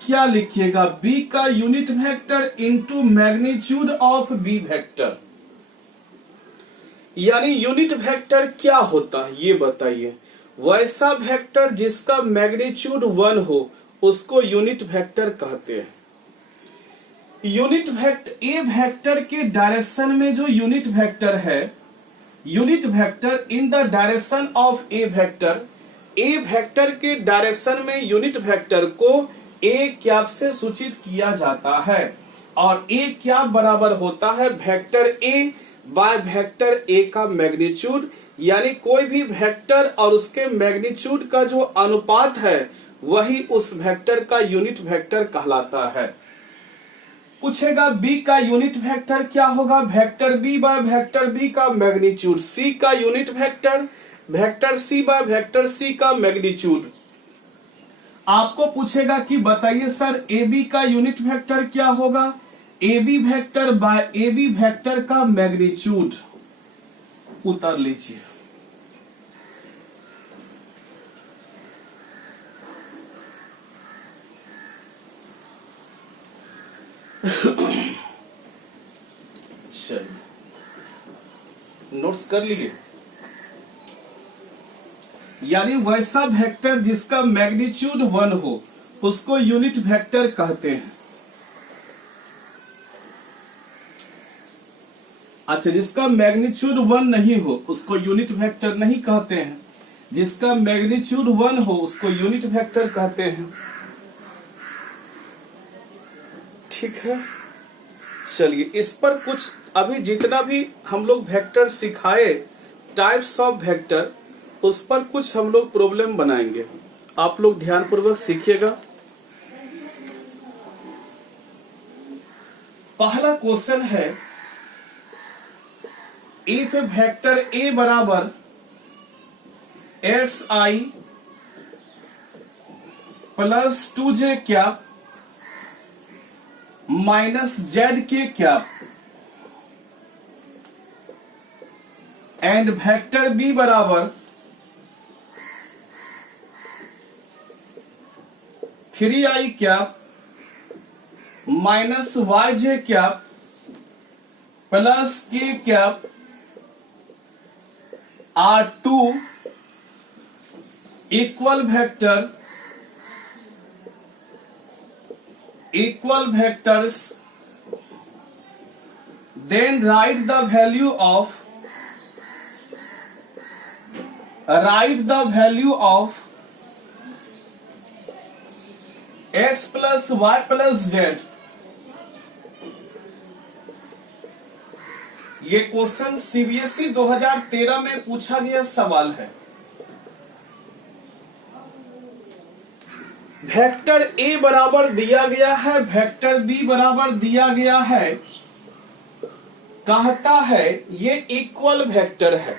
क्या लिखिएगा? बी का unit vector into magnitude of B vector. यानी यूनिट वेक्टर क्या होता है ये बताइए? वैसा वेक्टर जिसका मैग्नीट्यूड 1 हो उसको यूनिट वेक्टर कहते हैं। यूनिट वेक्टर ए वेक्टर के डायरेक्शन में जो यूनिट वेक्टर है, unit vector in the direction of A vector, A vector के डायरेक्शन में यूनिट वेक्टर को ए कैप से सूचित किया जाता है। और ए कैप बराबर होता है vector A by vector A का मैग्नीट्यूड। यानी कोई भी वेक्टर और उसके मैग्नीट्यूड का जो अनुपात है वही उस वेक्टर का यूनिट वेक्टर कहलाता है। पूछेगा बी का यूनिट वेक्टर क्या होगा? Vector B by vector B का मैग्नीट्यूड। सी का unit vector vector C by vector C का मैग्नीट्यूड। आपको पूछेगा कि बताइए सर ए बी का यूनिट वेक्टर क्या होगा? A B vector by A B vector का मैग्नीट्यूड। उतार लीजिए। चलिए नोट्स कर लिए। यानी वैसा वेक्टर जिसका मैग्नीट्यूड 1 हो उसको यूनिट वेक्टर कहते हैं। अच्छा, जिसका मैग्नीट्यूड 1 नहीं हो उसको यूनिट वेक्टर नहीं कहते हैं। जिसका मैग्नीट्यूड 1 हो उसको यूनिट वेक्टर कहते हैं। ठीक है, चलिए इस पर कुछ अभी जितना भी हम लोग वेक्टर सिखाए, टाइप्स ऑफ वेक्टर, उस पर कुछ हम लोग प्रॉब्लम बनाएंगे। आप लोग ध्यानपूर्वक सीखिएगा। पहला क्वेश्चन है, इफ वेक्टर ए बराबर x i plus 2j cap minus z k cap and vector B बराबर 3i cap minus yj cap plus k cap are two equal vectors, then write the value of x plus y plus z। ये क्वेश्चन सीबीएसई 2013 में पूछा गया सवाल है। वेक्टर ए बराबर दिया गया है, वेक्टर बी बराबर दिया गया है, कहता है ये इक्वल वेक्टर है।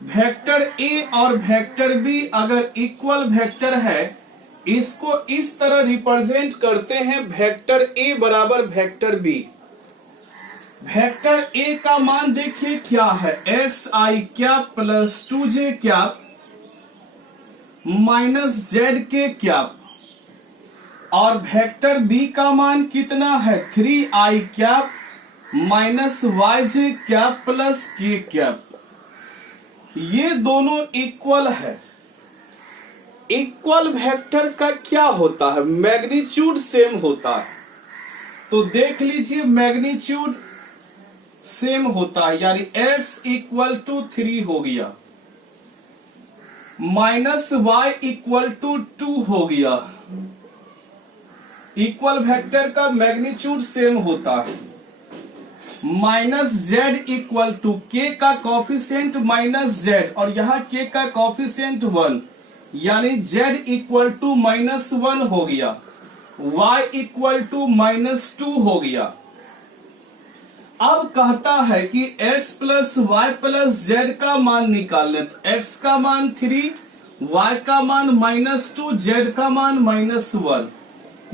वेक्टर ए और वेक्टर बी अगर इक्वल वेक्टर है, इसको इस तरह रिप्रेजेंट करते हैं, वेक्टर ए बराबर वेक्टर बी। वेक्टर ए का मान देखिए क्या है, x i cap plus 2j cap minus z k cap, और वेक्टर बी का मान कितना है, 3i cap minus yj cap plus k cap. ये दोनों इक्वल है। इक्वल वेक्टर का क्या होता है, मैग्नीट्यूड सेम होता है। तो देख लीजिए मैग्नीट्यूड सेम होता है, यानी x इक्वल टू 3 हो गया, माइनस y इक्वल टू 2 हो गया। इक्वल वेक्टर का मैग्नीट्यूड सेम होता है। Minus z equal to k का कॉफिशिएंट माइनस z, और यहां k का कॉफिशिएंट 1, यानी z इक्वल टू माइनस 1 हो गया, y इक्वल टू माइनस 2 हो गया। अब कहता है कि x plus Y plus Z का मान निकालने। x का मान 3, y का मान माइनस 2, z का मान माइनस 1,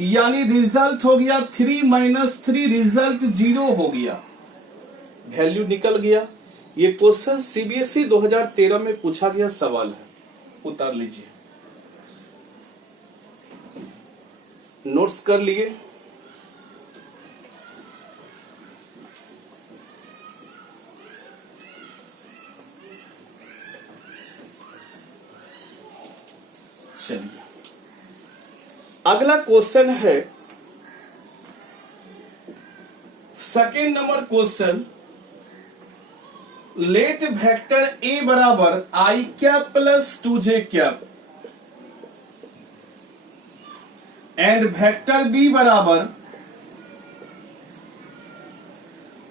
यानी रिजल्ट हो गया 3 माइनस 3, रिजल्ट 0 हो गया, वैल्यू निकल गया। ये क्वेश्चन सीबीएसई 2013 में पूछा गया सवाल है, उतार लीजिए, नोट्स कर लिए। चलिए अगला क्वेश्चन है, second number question, let vector A बराबर i cap plus 2j cap and vector B बराबर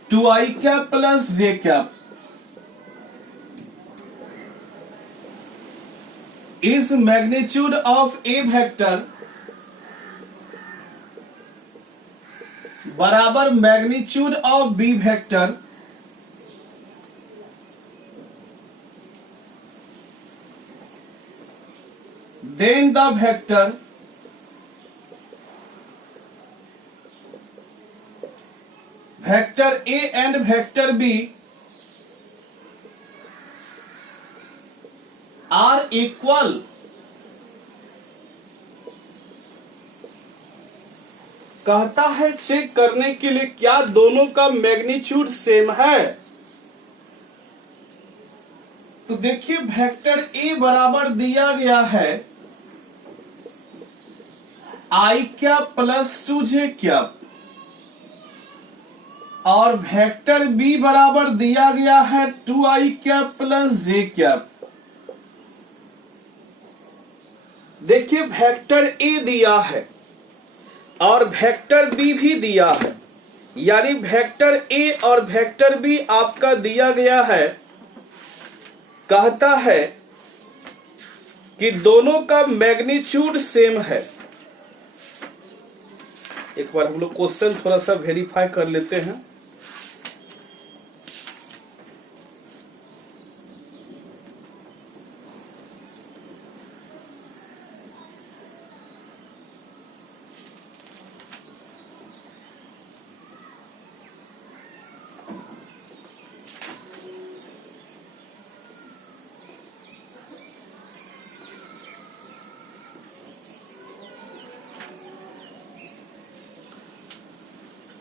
2i cap plus j cap is magnitude of a vector बराबर magnitude of b vector then the vector A and vector B are equal. कहता है चेक करने के लिए क्या दोनों का मैग्नीट्यूड सेम है। तो देखिए वेक्टर ए बराबर दिया गया है i cap plus 2j cap, और वेक्टर बी बराबर दिया गया है 2i cap plus j cap. देखिए वेक्टर ए दिया है, और वेक्टर बी भी दिया है, यानी वेक्टर ए और वेक्टर बी आपका दिया गया है। कहता है कि दोनों का मैग्नीट्यूड सेम है। एक बार हम लोग क्वेश्चन थोड़ा सा वेरीफाई कर लेते हैं।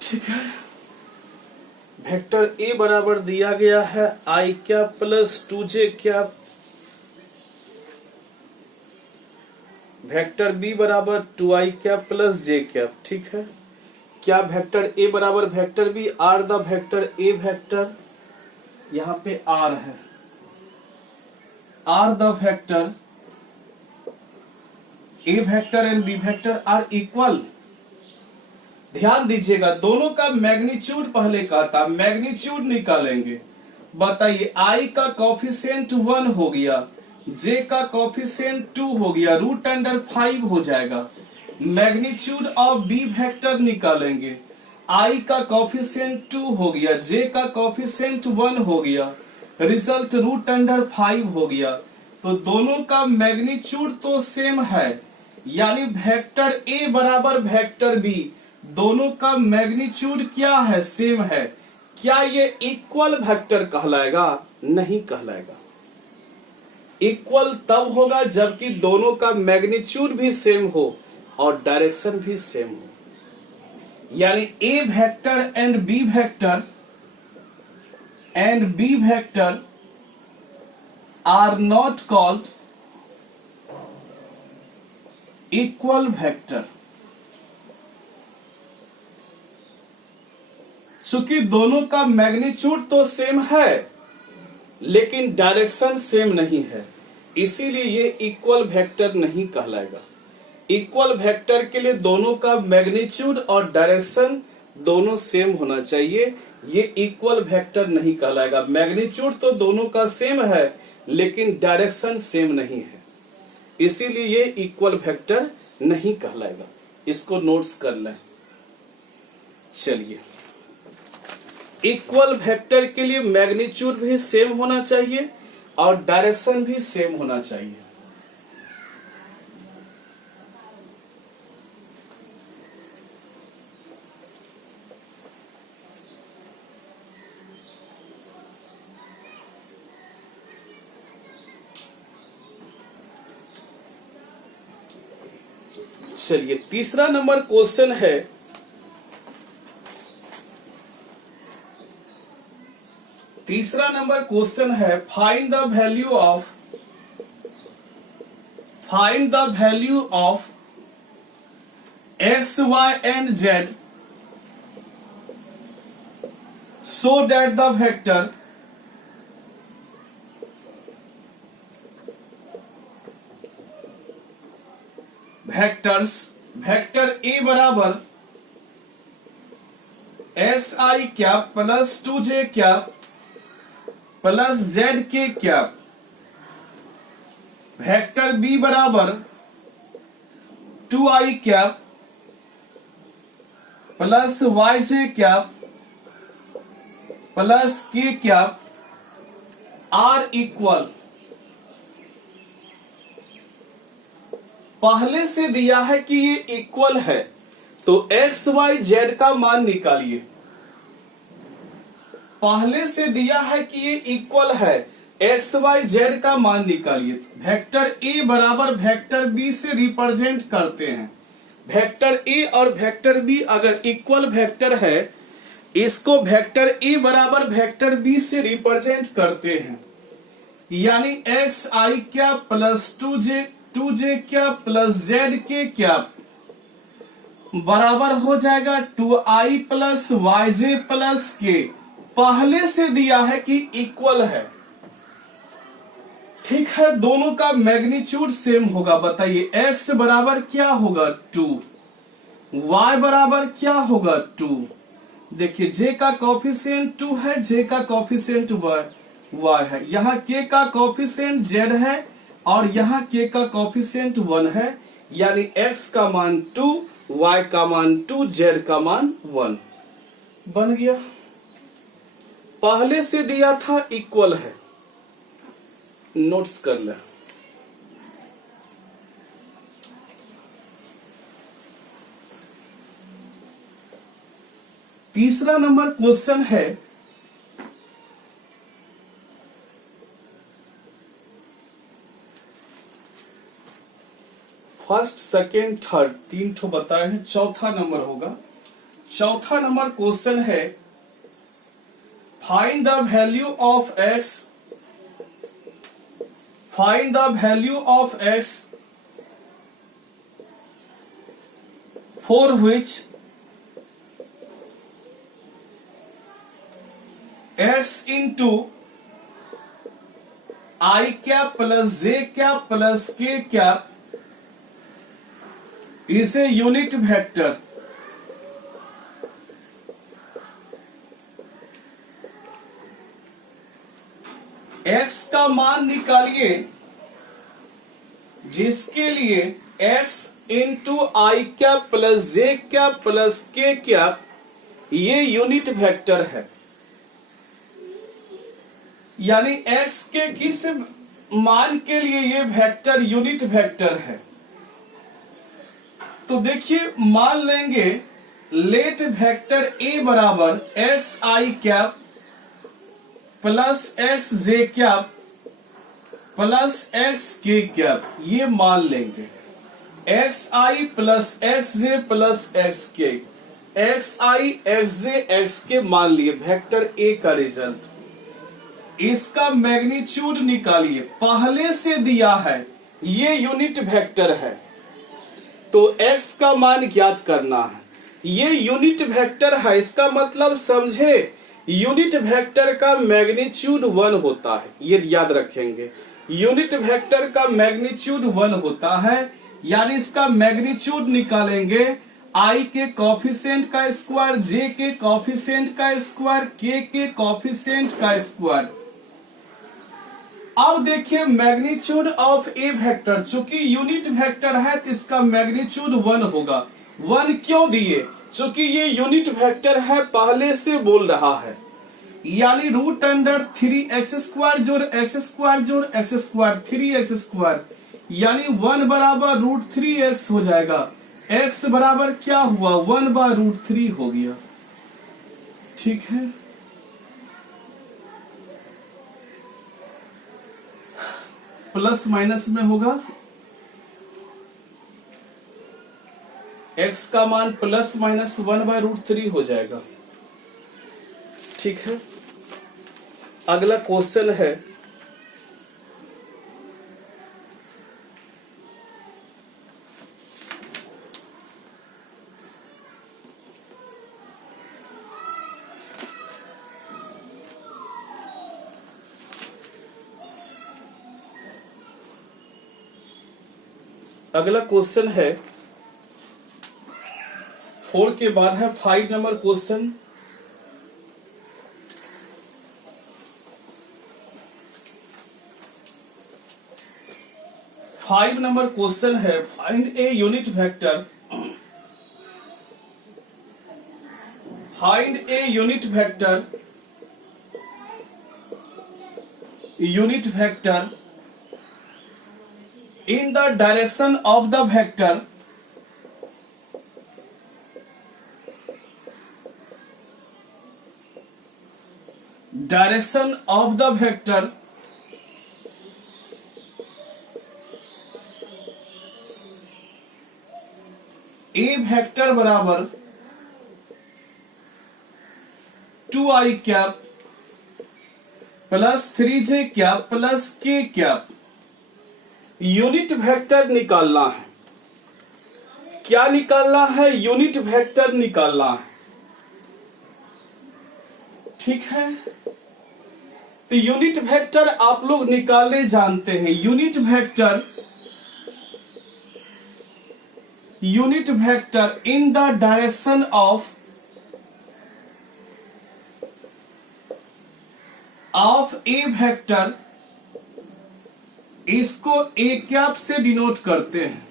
ठीक है, वेक्टर ए बराबर दिया गया है i cap plus 2j cap, vector B बराबर 2i cap plus j cap. ठीक है, क्या वेक्टर ए बराबर vector B are the vector A vector, यहां पे आर है, are the vector A vector and B vector are equal. ध्यान दीजिएगा, दोनों का मैग्नीट्यूड पहले का था, मैग्नीट्यूड निकालेंगे। बताइए, आई का कोफिशिएंट 1 हो गया, जे का कोफिशिएंट 2 हो गया, √5 हो जाएगा। मैग्नीट्यूड ऑफ बी वेक्टर निकालेंगे, आई का कोफिशिएंट 2 हो गया, जे का कोफिशिएंट 1 हो गया, रिजल्ट √5 हो गया। तो दोनों का मैग्नीट्यूड तो सेम है, यानी वेक्टर ए बराबर वेक्टर बी, दोनों का मैग्नीट्यूड क्या है, सेम है। क्या ये इक्वल वेक्टर कहलाएगा? नहीं कहलाएगा। इक्वल तब होगा जबकि दोनों का मैग्नीट्यूड भी सेम हो और डायरेक्शन भी सेम हो। यानी A vector and B vector are not called equal vector. चूंकि दोनों का मैग्नीट्यूड तो सेम है लेकिन डायरेक्शन सेम नहीं है, इसीलिए ये इक्वल वेक्टर नहीं कहलाएगा। इक्वल वेक्टर के लिए दोनों का मैग्नीट्यूड और डायरेक्शन दोनों सेम होना चाहिए, ये इक्वल वेक्टर नहीं कहलाएगा। मैग्नीट्यूड तो दोनों का सेम है लेकिन डायरेक्शन सेम नहीं है, इसीलिए ये इक्वल वेक्टर नहीं कहलाएगा। इसको नोट्स कर लें। चलिए, इक्वल वेक्टर के लिए मैग्नीट्यूड भी सेम होना चाहिए और डायरेक्शन भी सेम होना चाहिए। चलिए, तीसरा नंबर क्वेश्चन है, find the value of x, y and z so that the vector A बराबर xi cap plus 2j cap plus zk cap, vector B बराबर 2i cap plus yj cap plus k cap are equal. पहले से दिया है कि ये इक्वल है तो एक्स वाई जेड का मान निकालिए। पहले से दिया है कि ये इक्वल है, एक्स वाई जेड का मान निकालिए। वेक्टर ए बराबर वेक्टर बी से रिप्रेजेंट करते हैं। वेक्टर ए और वेक्टर बी अगर इक्वल वेक्टर है, इसको वेक्टर ए बराबर वेक्टर बी से रिप्रेजेंट करते हैं, यानी एक्स आई क्या प्लस 2j क्या प्लस zk क्या बराबर हो जाएगा 2i plus yj plus k। पहले से दिया है कि इक्वल है, ठीक है। दोनों का मैग्नीट्यूड सेम होगा। बताइए x बराबर क्या होगा 2, y बराबर क्या होगा 2। देखिए j का कॉफिशिएंट 2 है, j का कॉफिशिएंट y है, यहाँ k का कॉफिशिएंट z है और यहाँ k का कॉफिशिएंट 1 है, यानी x का मान 2, y का मान 2, z का मान 1 बन गया। पहले से दिया था इक्वल है, नोट्स कर ले। तीसरा नंबर क्वेश्चन है, फर्स्ट सेकेंड थर्ड 3 ठो बताए हैं, चौथा नंबर होगा। चौथा नंबर क्वेश्चन है, find the value of x, find the value of x for which x into i cap plus j cap plus k cap is a unit vector. x का मान निकालिए जिसके लिए x into i cap plus j cap plus k cap ये यूनिट वेक्टर है, यानी x के किस मान के लिए ये वेक्टर यूनिट वेक्टर है। तो देखिए मान लेंगे लेट वेक्टर a बराबर x i cap plus x J cap plus x के कैप, ये मान लेंगे x i plus x J plus x के, एक्स आई एक्स जे एक्स के मान लिए वेक्टर ए का रिजल्ट। इसका मैग्नीट्यूड निकालिए, पहले से दिया है ये यूनिट वेक्टर है तो x का मान ज्ञात करना है। ये यूनिट वेक्टर है, इसका मतलब समझे यूनिट वेक्टर का मैग्नीट्यूड 1 होता है, ये याद रखेंगे। यूनिट वेक्टर का मैग्नीट्यूड 1 होता है, यानी इसका मैग्नीट्यूड निकालेंगे i के कॉफिशिएंट का स्क्वायर, j के कॉफिशिएंट का स्क्वायर, k के कॉफिशिएंट का स्क्वायर। अब देखिए मैग्नीट्यूड ऑफ ए वेक्टर, चूंकि यूनिट वेक्टर है तो इसका मैग्नीट्यूड 1 होगा। 1 क्यों दिए? चूंकि ये यूनिट वेक्टर है, पहले से बोल रहा है, यानी रूट अंडर 3x स्क्वायर जोड़ x स्क्वायर जोड़ x स्क्वायर 3x स्क्वायर, यानी 1 बराबर रूट 3x हो जाएगा। x बराबर क्या हुआ? 1 बाय रूट 3 हो गया। ठीक है, प्लस माइनस में होगा, x का मान प्लस माइनस 1 बाय रूट 3 हो जाएगा। ठीक है, अगला क्वेश्चन है, अगला क्वेश्चन है 4 के बाद है 5 नंबर क्वेश्चन। फाइव नंबर क्वेश्चन है, find a unit vector, find a unit vector, unit vector in the direction of the vector direction of the vector a vector बराबर 2i cap plus 3j cap plus k cap. Unit vector निकालना है। क्या निकालना है? यूनिट वेक्टर निकालना है। ठीक है, तो यूनिट वेक्टर आप लोग निकालने जानते हैं। Unit vector, unit vector in the direction of a vector, इसको a कैप से डिनोट करते हैं।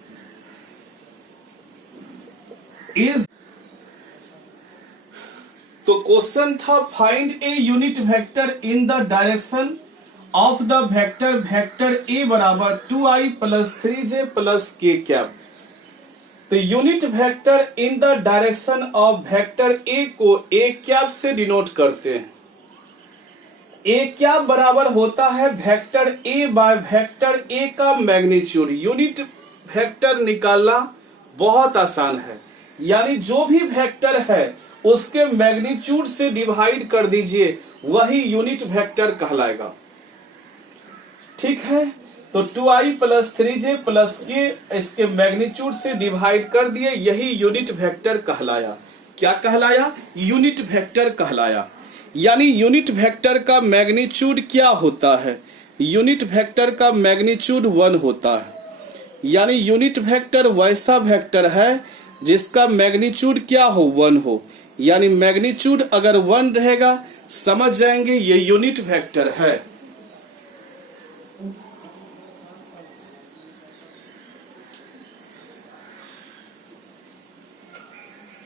इज तो क्वेश्चन था find a unit vector in the direction of the vector vector A बराबर 2i plus 3j plus k cap. तो unit vector in the direction of vector A को ए कैप से डिनोट करते हैं। ए कैप बराबर होता है vector A by vector A का मैग्नीट्यूड। यूनिट वेक्टर निकालना बहुत आसान है, यानी जो भी वेक्टर है उसके मैग्नीट्यूड से डिवाइड कर दीजिए, वही यूनिट वेक्टर कहलाएगा। ठीक है, तो 2i प्लस 3j प्लस के इसके मैग्नीट्यूड से डिवाइड कर दिए, यही यूनिट वेक्टर कहलाया। क्या कहलाया? यूनिट वेक्टर कहलाया। यानी यूनिट वेक्टर का मैग्नीट्यूड क्या होता है? यूनिट वेक्टर का मैग्नीट्यूड 1 होता है। यानी यूनिट वेक्टर वैसा वेक्टर है जिसका मैग्नीट्यूड क्या हो? 1 हो। यानी मैग्नीट्यूड अगर 1 रहेगा, समझ जाएंगे ये यूनिट वेक्टर है।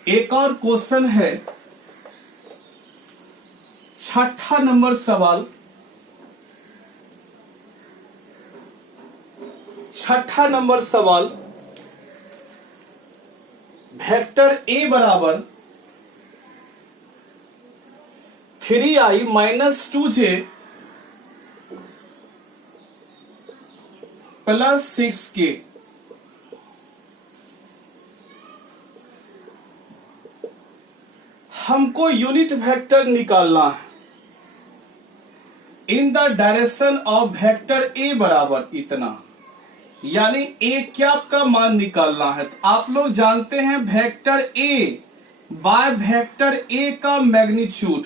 एक और क्वेश्चन है, 6ठा नंबर सवाल। 6ठा नंबर सवाल, वेक्टर ए बराबर 3i minus 2j plus 6k। हमको यूनिट वेक्टर निकालना है इन the direction of vector A बराबर इतना, यानी ए कैप का मान निकालना है। तो आप लोग जानते हैं vector A by vector A का मैग्नीट्यूड,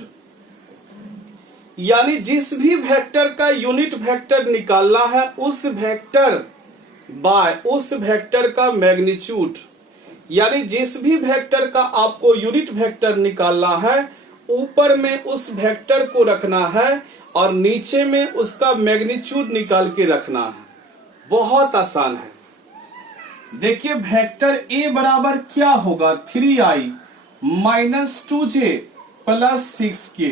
यानी जिस भी वेक्टर का यूनिट वेक्टर निकालना है उस वेक्टर बाय उस वेक्टर का मैग्नीट्यूड, यानी जिस भी वेक्टर का आपको यूनिट वेक्टर निकालना है, ऊपर में उस वेक्टर को रखना है और नीचे में उसका मैग्नीट्यूड निकाल के रखना है। बहुत आसान है। देखिए वेक्टर ए बराबर क्या होगा? 3i minus 2j plus 6k।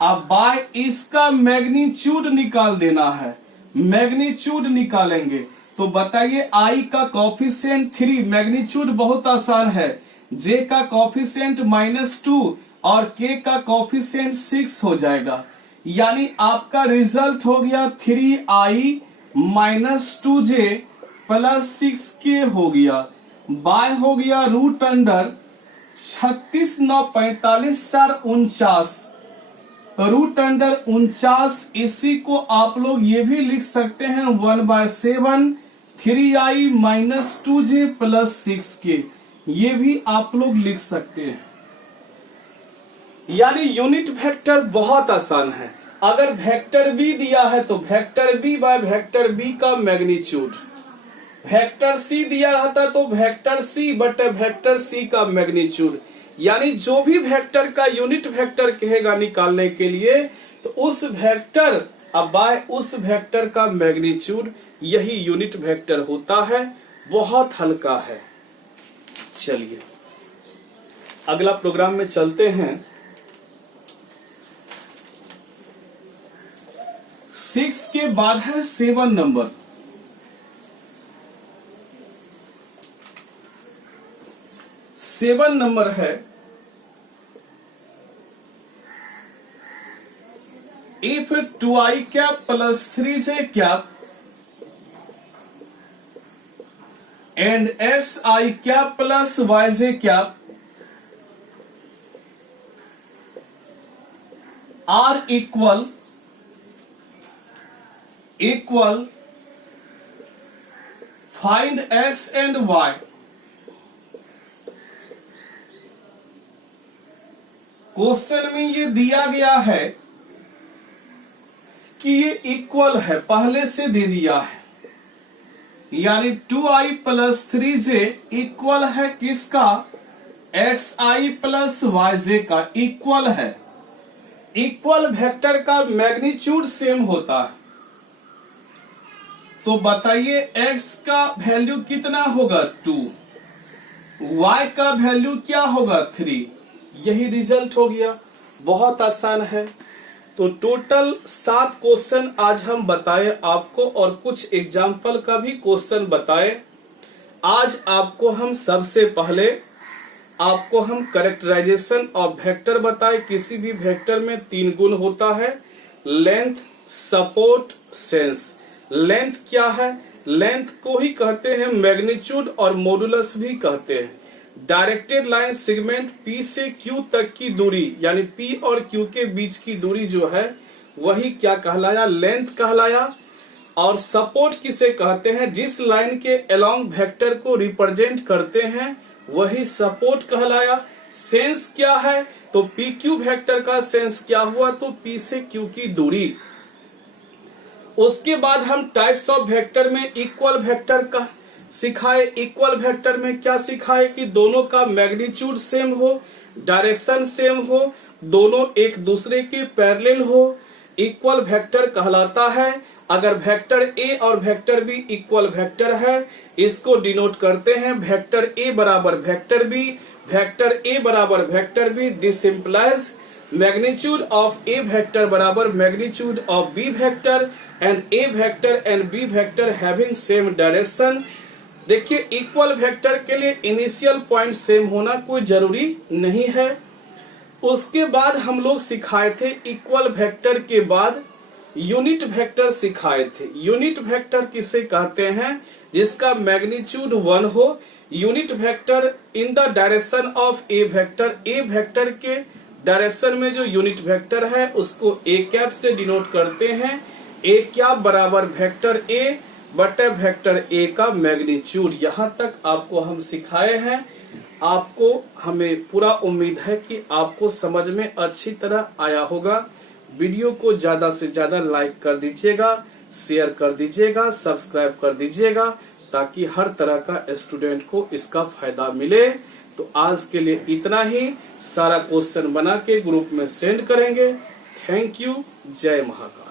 अब बाय इसका मैग्नीट्यूड निकाल देना है। मैग्नीट्यूड निकालेंगे तो बताइए आई का कॉफिशिएंट 3, मैग्नीट्यूड बहुत आसान है। जे का कॉफिशिएंट -2 और के का कॉफिशिएंट 6 हो जाएगा। यानी आपका रिजल्ट हो गया 3i minus 2j plus 6k हो गया। बाय हो गया रूट अंडर 36 9 45 4 49, रूट अंडर 49। इसी को आप लोग ये भी लिख सकते हैं 1/7 3i minus 2j plus 6k, ये भी आप लोग लिख सकते हैं। यानी यूनिट वेक्टर बहुत आसान है। अगर वेक्टर बी दिया है तो vector B by vector B का मैग्नीट्यूड, वेक्टर सी दिया रहता तो वेक्टर सी बटे वेक्टर सी का मैग्नीट्यूड, यानी जो भी वेक्टर का यूनिट वेक्टर कहेगा निकालने के लिए तो उस वेक्टर अब बाय उस वेक्टर का मैग्नीट्यूड, यही यूनिट वेक्टर होता है। बहुत हल्का है। चलिए अगला प्रोग्राम में चलते हैं। 6 के बाद है 7 नंबर। सेवन नंबर है, if 2i cap plus 3j cap and xi cap plus yj cap are equal find x and y। Question में ये दिया गया है कि ये इक्वल है, पहले से दे दिया है। यानी 2i प्लस 3j इक्वल है किसका, xi प्लस yj का इक्वल है। इक्वल वेक्टर का मैग्नीट्यूड सेम होता है, तो बताइए x का वैल्यू कितना होगा 2, y का वैल्यू क्या होगा 3। यही रिजल्ट हो गया, बहुत आसान है। तो टोटल 7 क्वेश्चन आज हम बताए आपको और कुछ एग्जाम्पल का भी क्वेश्चन बताए। आज आपको हम सबसे पहले करेक्टराइजेशन ऑफ वेक्टर बताए। किसी भी वेक्टर में 3 गुण होता है, लेंथ, सपोर्ट, सेंस। लेंथ क्या है, लेंथ को ही कहते हैं मैग्नीट्यूड और मॉडुलस भी कहते हैं। डायरेक्टेड लाइन सेगमेंट P से Q तक की दूरी यानी P और Q के बीच की दूरी जो है वही क्या कहलाया, लेंथ कहलाया। और सपोर्ट किसे कहते हैं, जिस लाइन के अलोंग वेक्टर को रिप्रेजेंट करते हैं वही सपोर्ट कहलाया। सेंस क्या है, तो PQ वेक्टर का सेंस क्या हुआ, तो P से Q की दूरी। उसके बाद हम टाइप्स ऑफ वेक्टर में इक्वल वेक्टर का सिखाए। इक्वल वेक्टर में क्या सिखाए कि दोनों का मैग्नीट्यूड सेम हो, डायरेक्शन सेम हो, दोनों एक दूसरे के पैरेलल हो, इक्वल वेक्टर कहलाता है। अगर वेक्टर ए और वेक्टर बी इक्वल वेक्टर है, इसको डिनोट करते हैं वेक्टर ए बराबर वेक्टर बी, वेक्टर ए बराबर vector B. This implies magnitude of a vector बराबर magnitude of b vector and a vector and b vector having same direction। देखिए इक्वल वेक्टर के लिए इनिशियल पॉइंट सेम होना कोई जरूरी नहीं है। उसके बाद हम लोग सिखाए थे इक्वल वेक्टर के बाद यूनिट वेक्टर सिखाए थे। यूनिट वेक्टर किसे कहते हैं, जिसका मैग्नीट्यूड 1 हो। Unit vector in the direction of A vector, A vector के डायरेक्शन में जो यूनिट वेक्टर है उसको ए कैप से डिनोट करते हैं। ए कैप बराबर वेक्टर ए बटे वेक्टर ए का मैग्नीट्यूड। यहाँ तक आपको हम सिखाए हैं। आपको हमें पूरा उम्मीद है कि आपको समझ में अच्छी तरह आया होगा। वीडियो को ज्यादा से ज्यादा लाइक कर दीजिएगा, शेयर कर दीजिएगा, सब्सक्राइब कर दीजिएगा, ताकि हर तरह का स्टूडेंट को इसका फायदा मिले। तो आज के लिए इतना ही। सारा क्वेश्चन बना के ग्रुप में सेंड करेंगे। Thank you. जय महाकाल।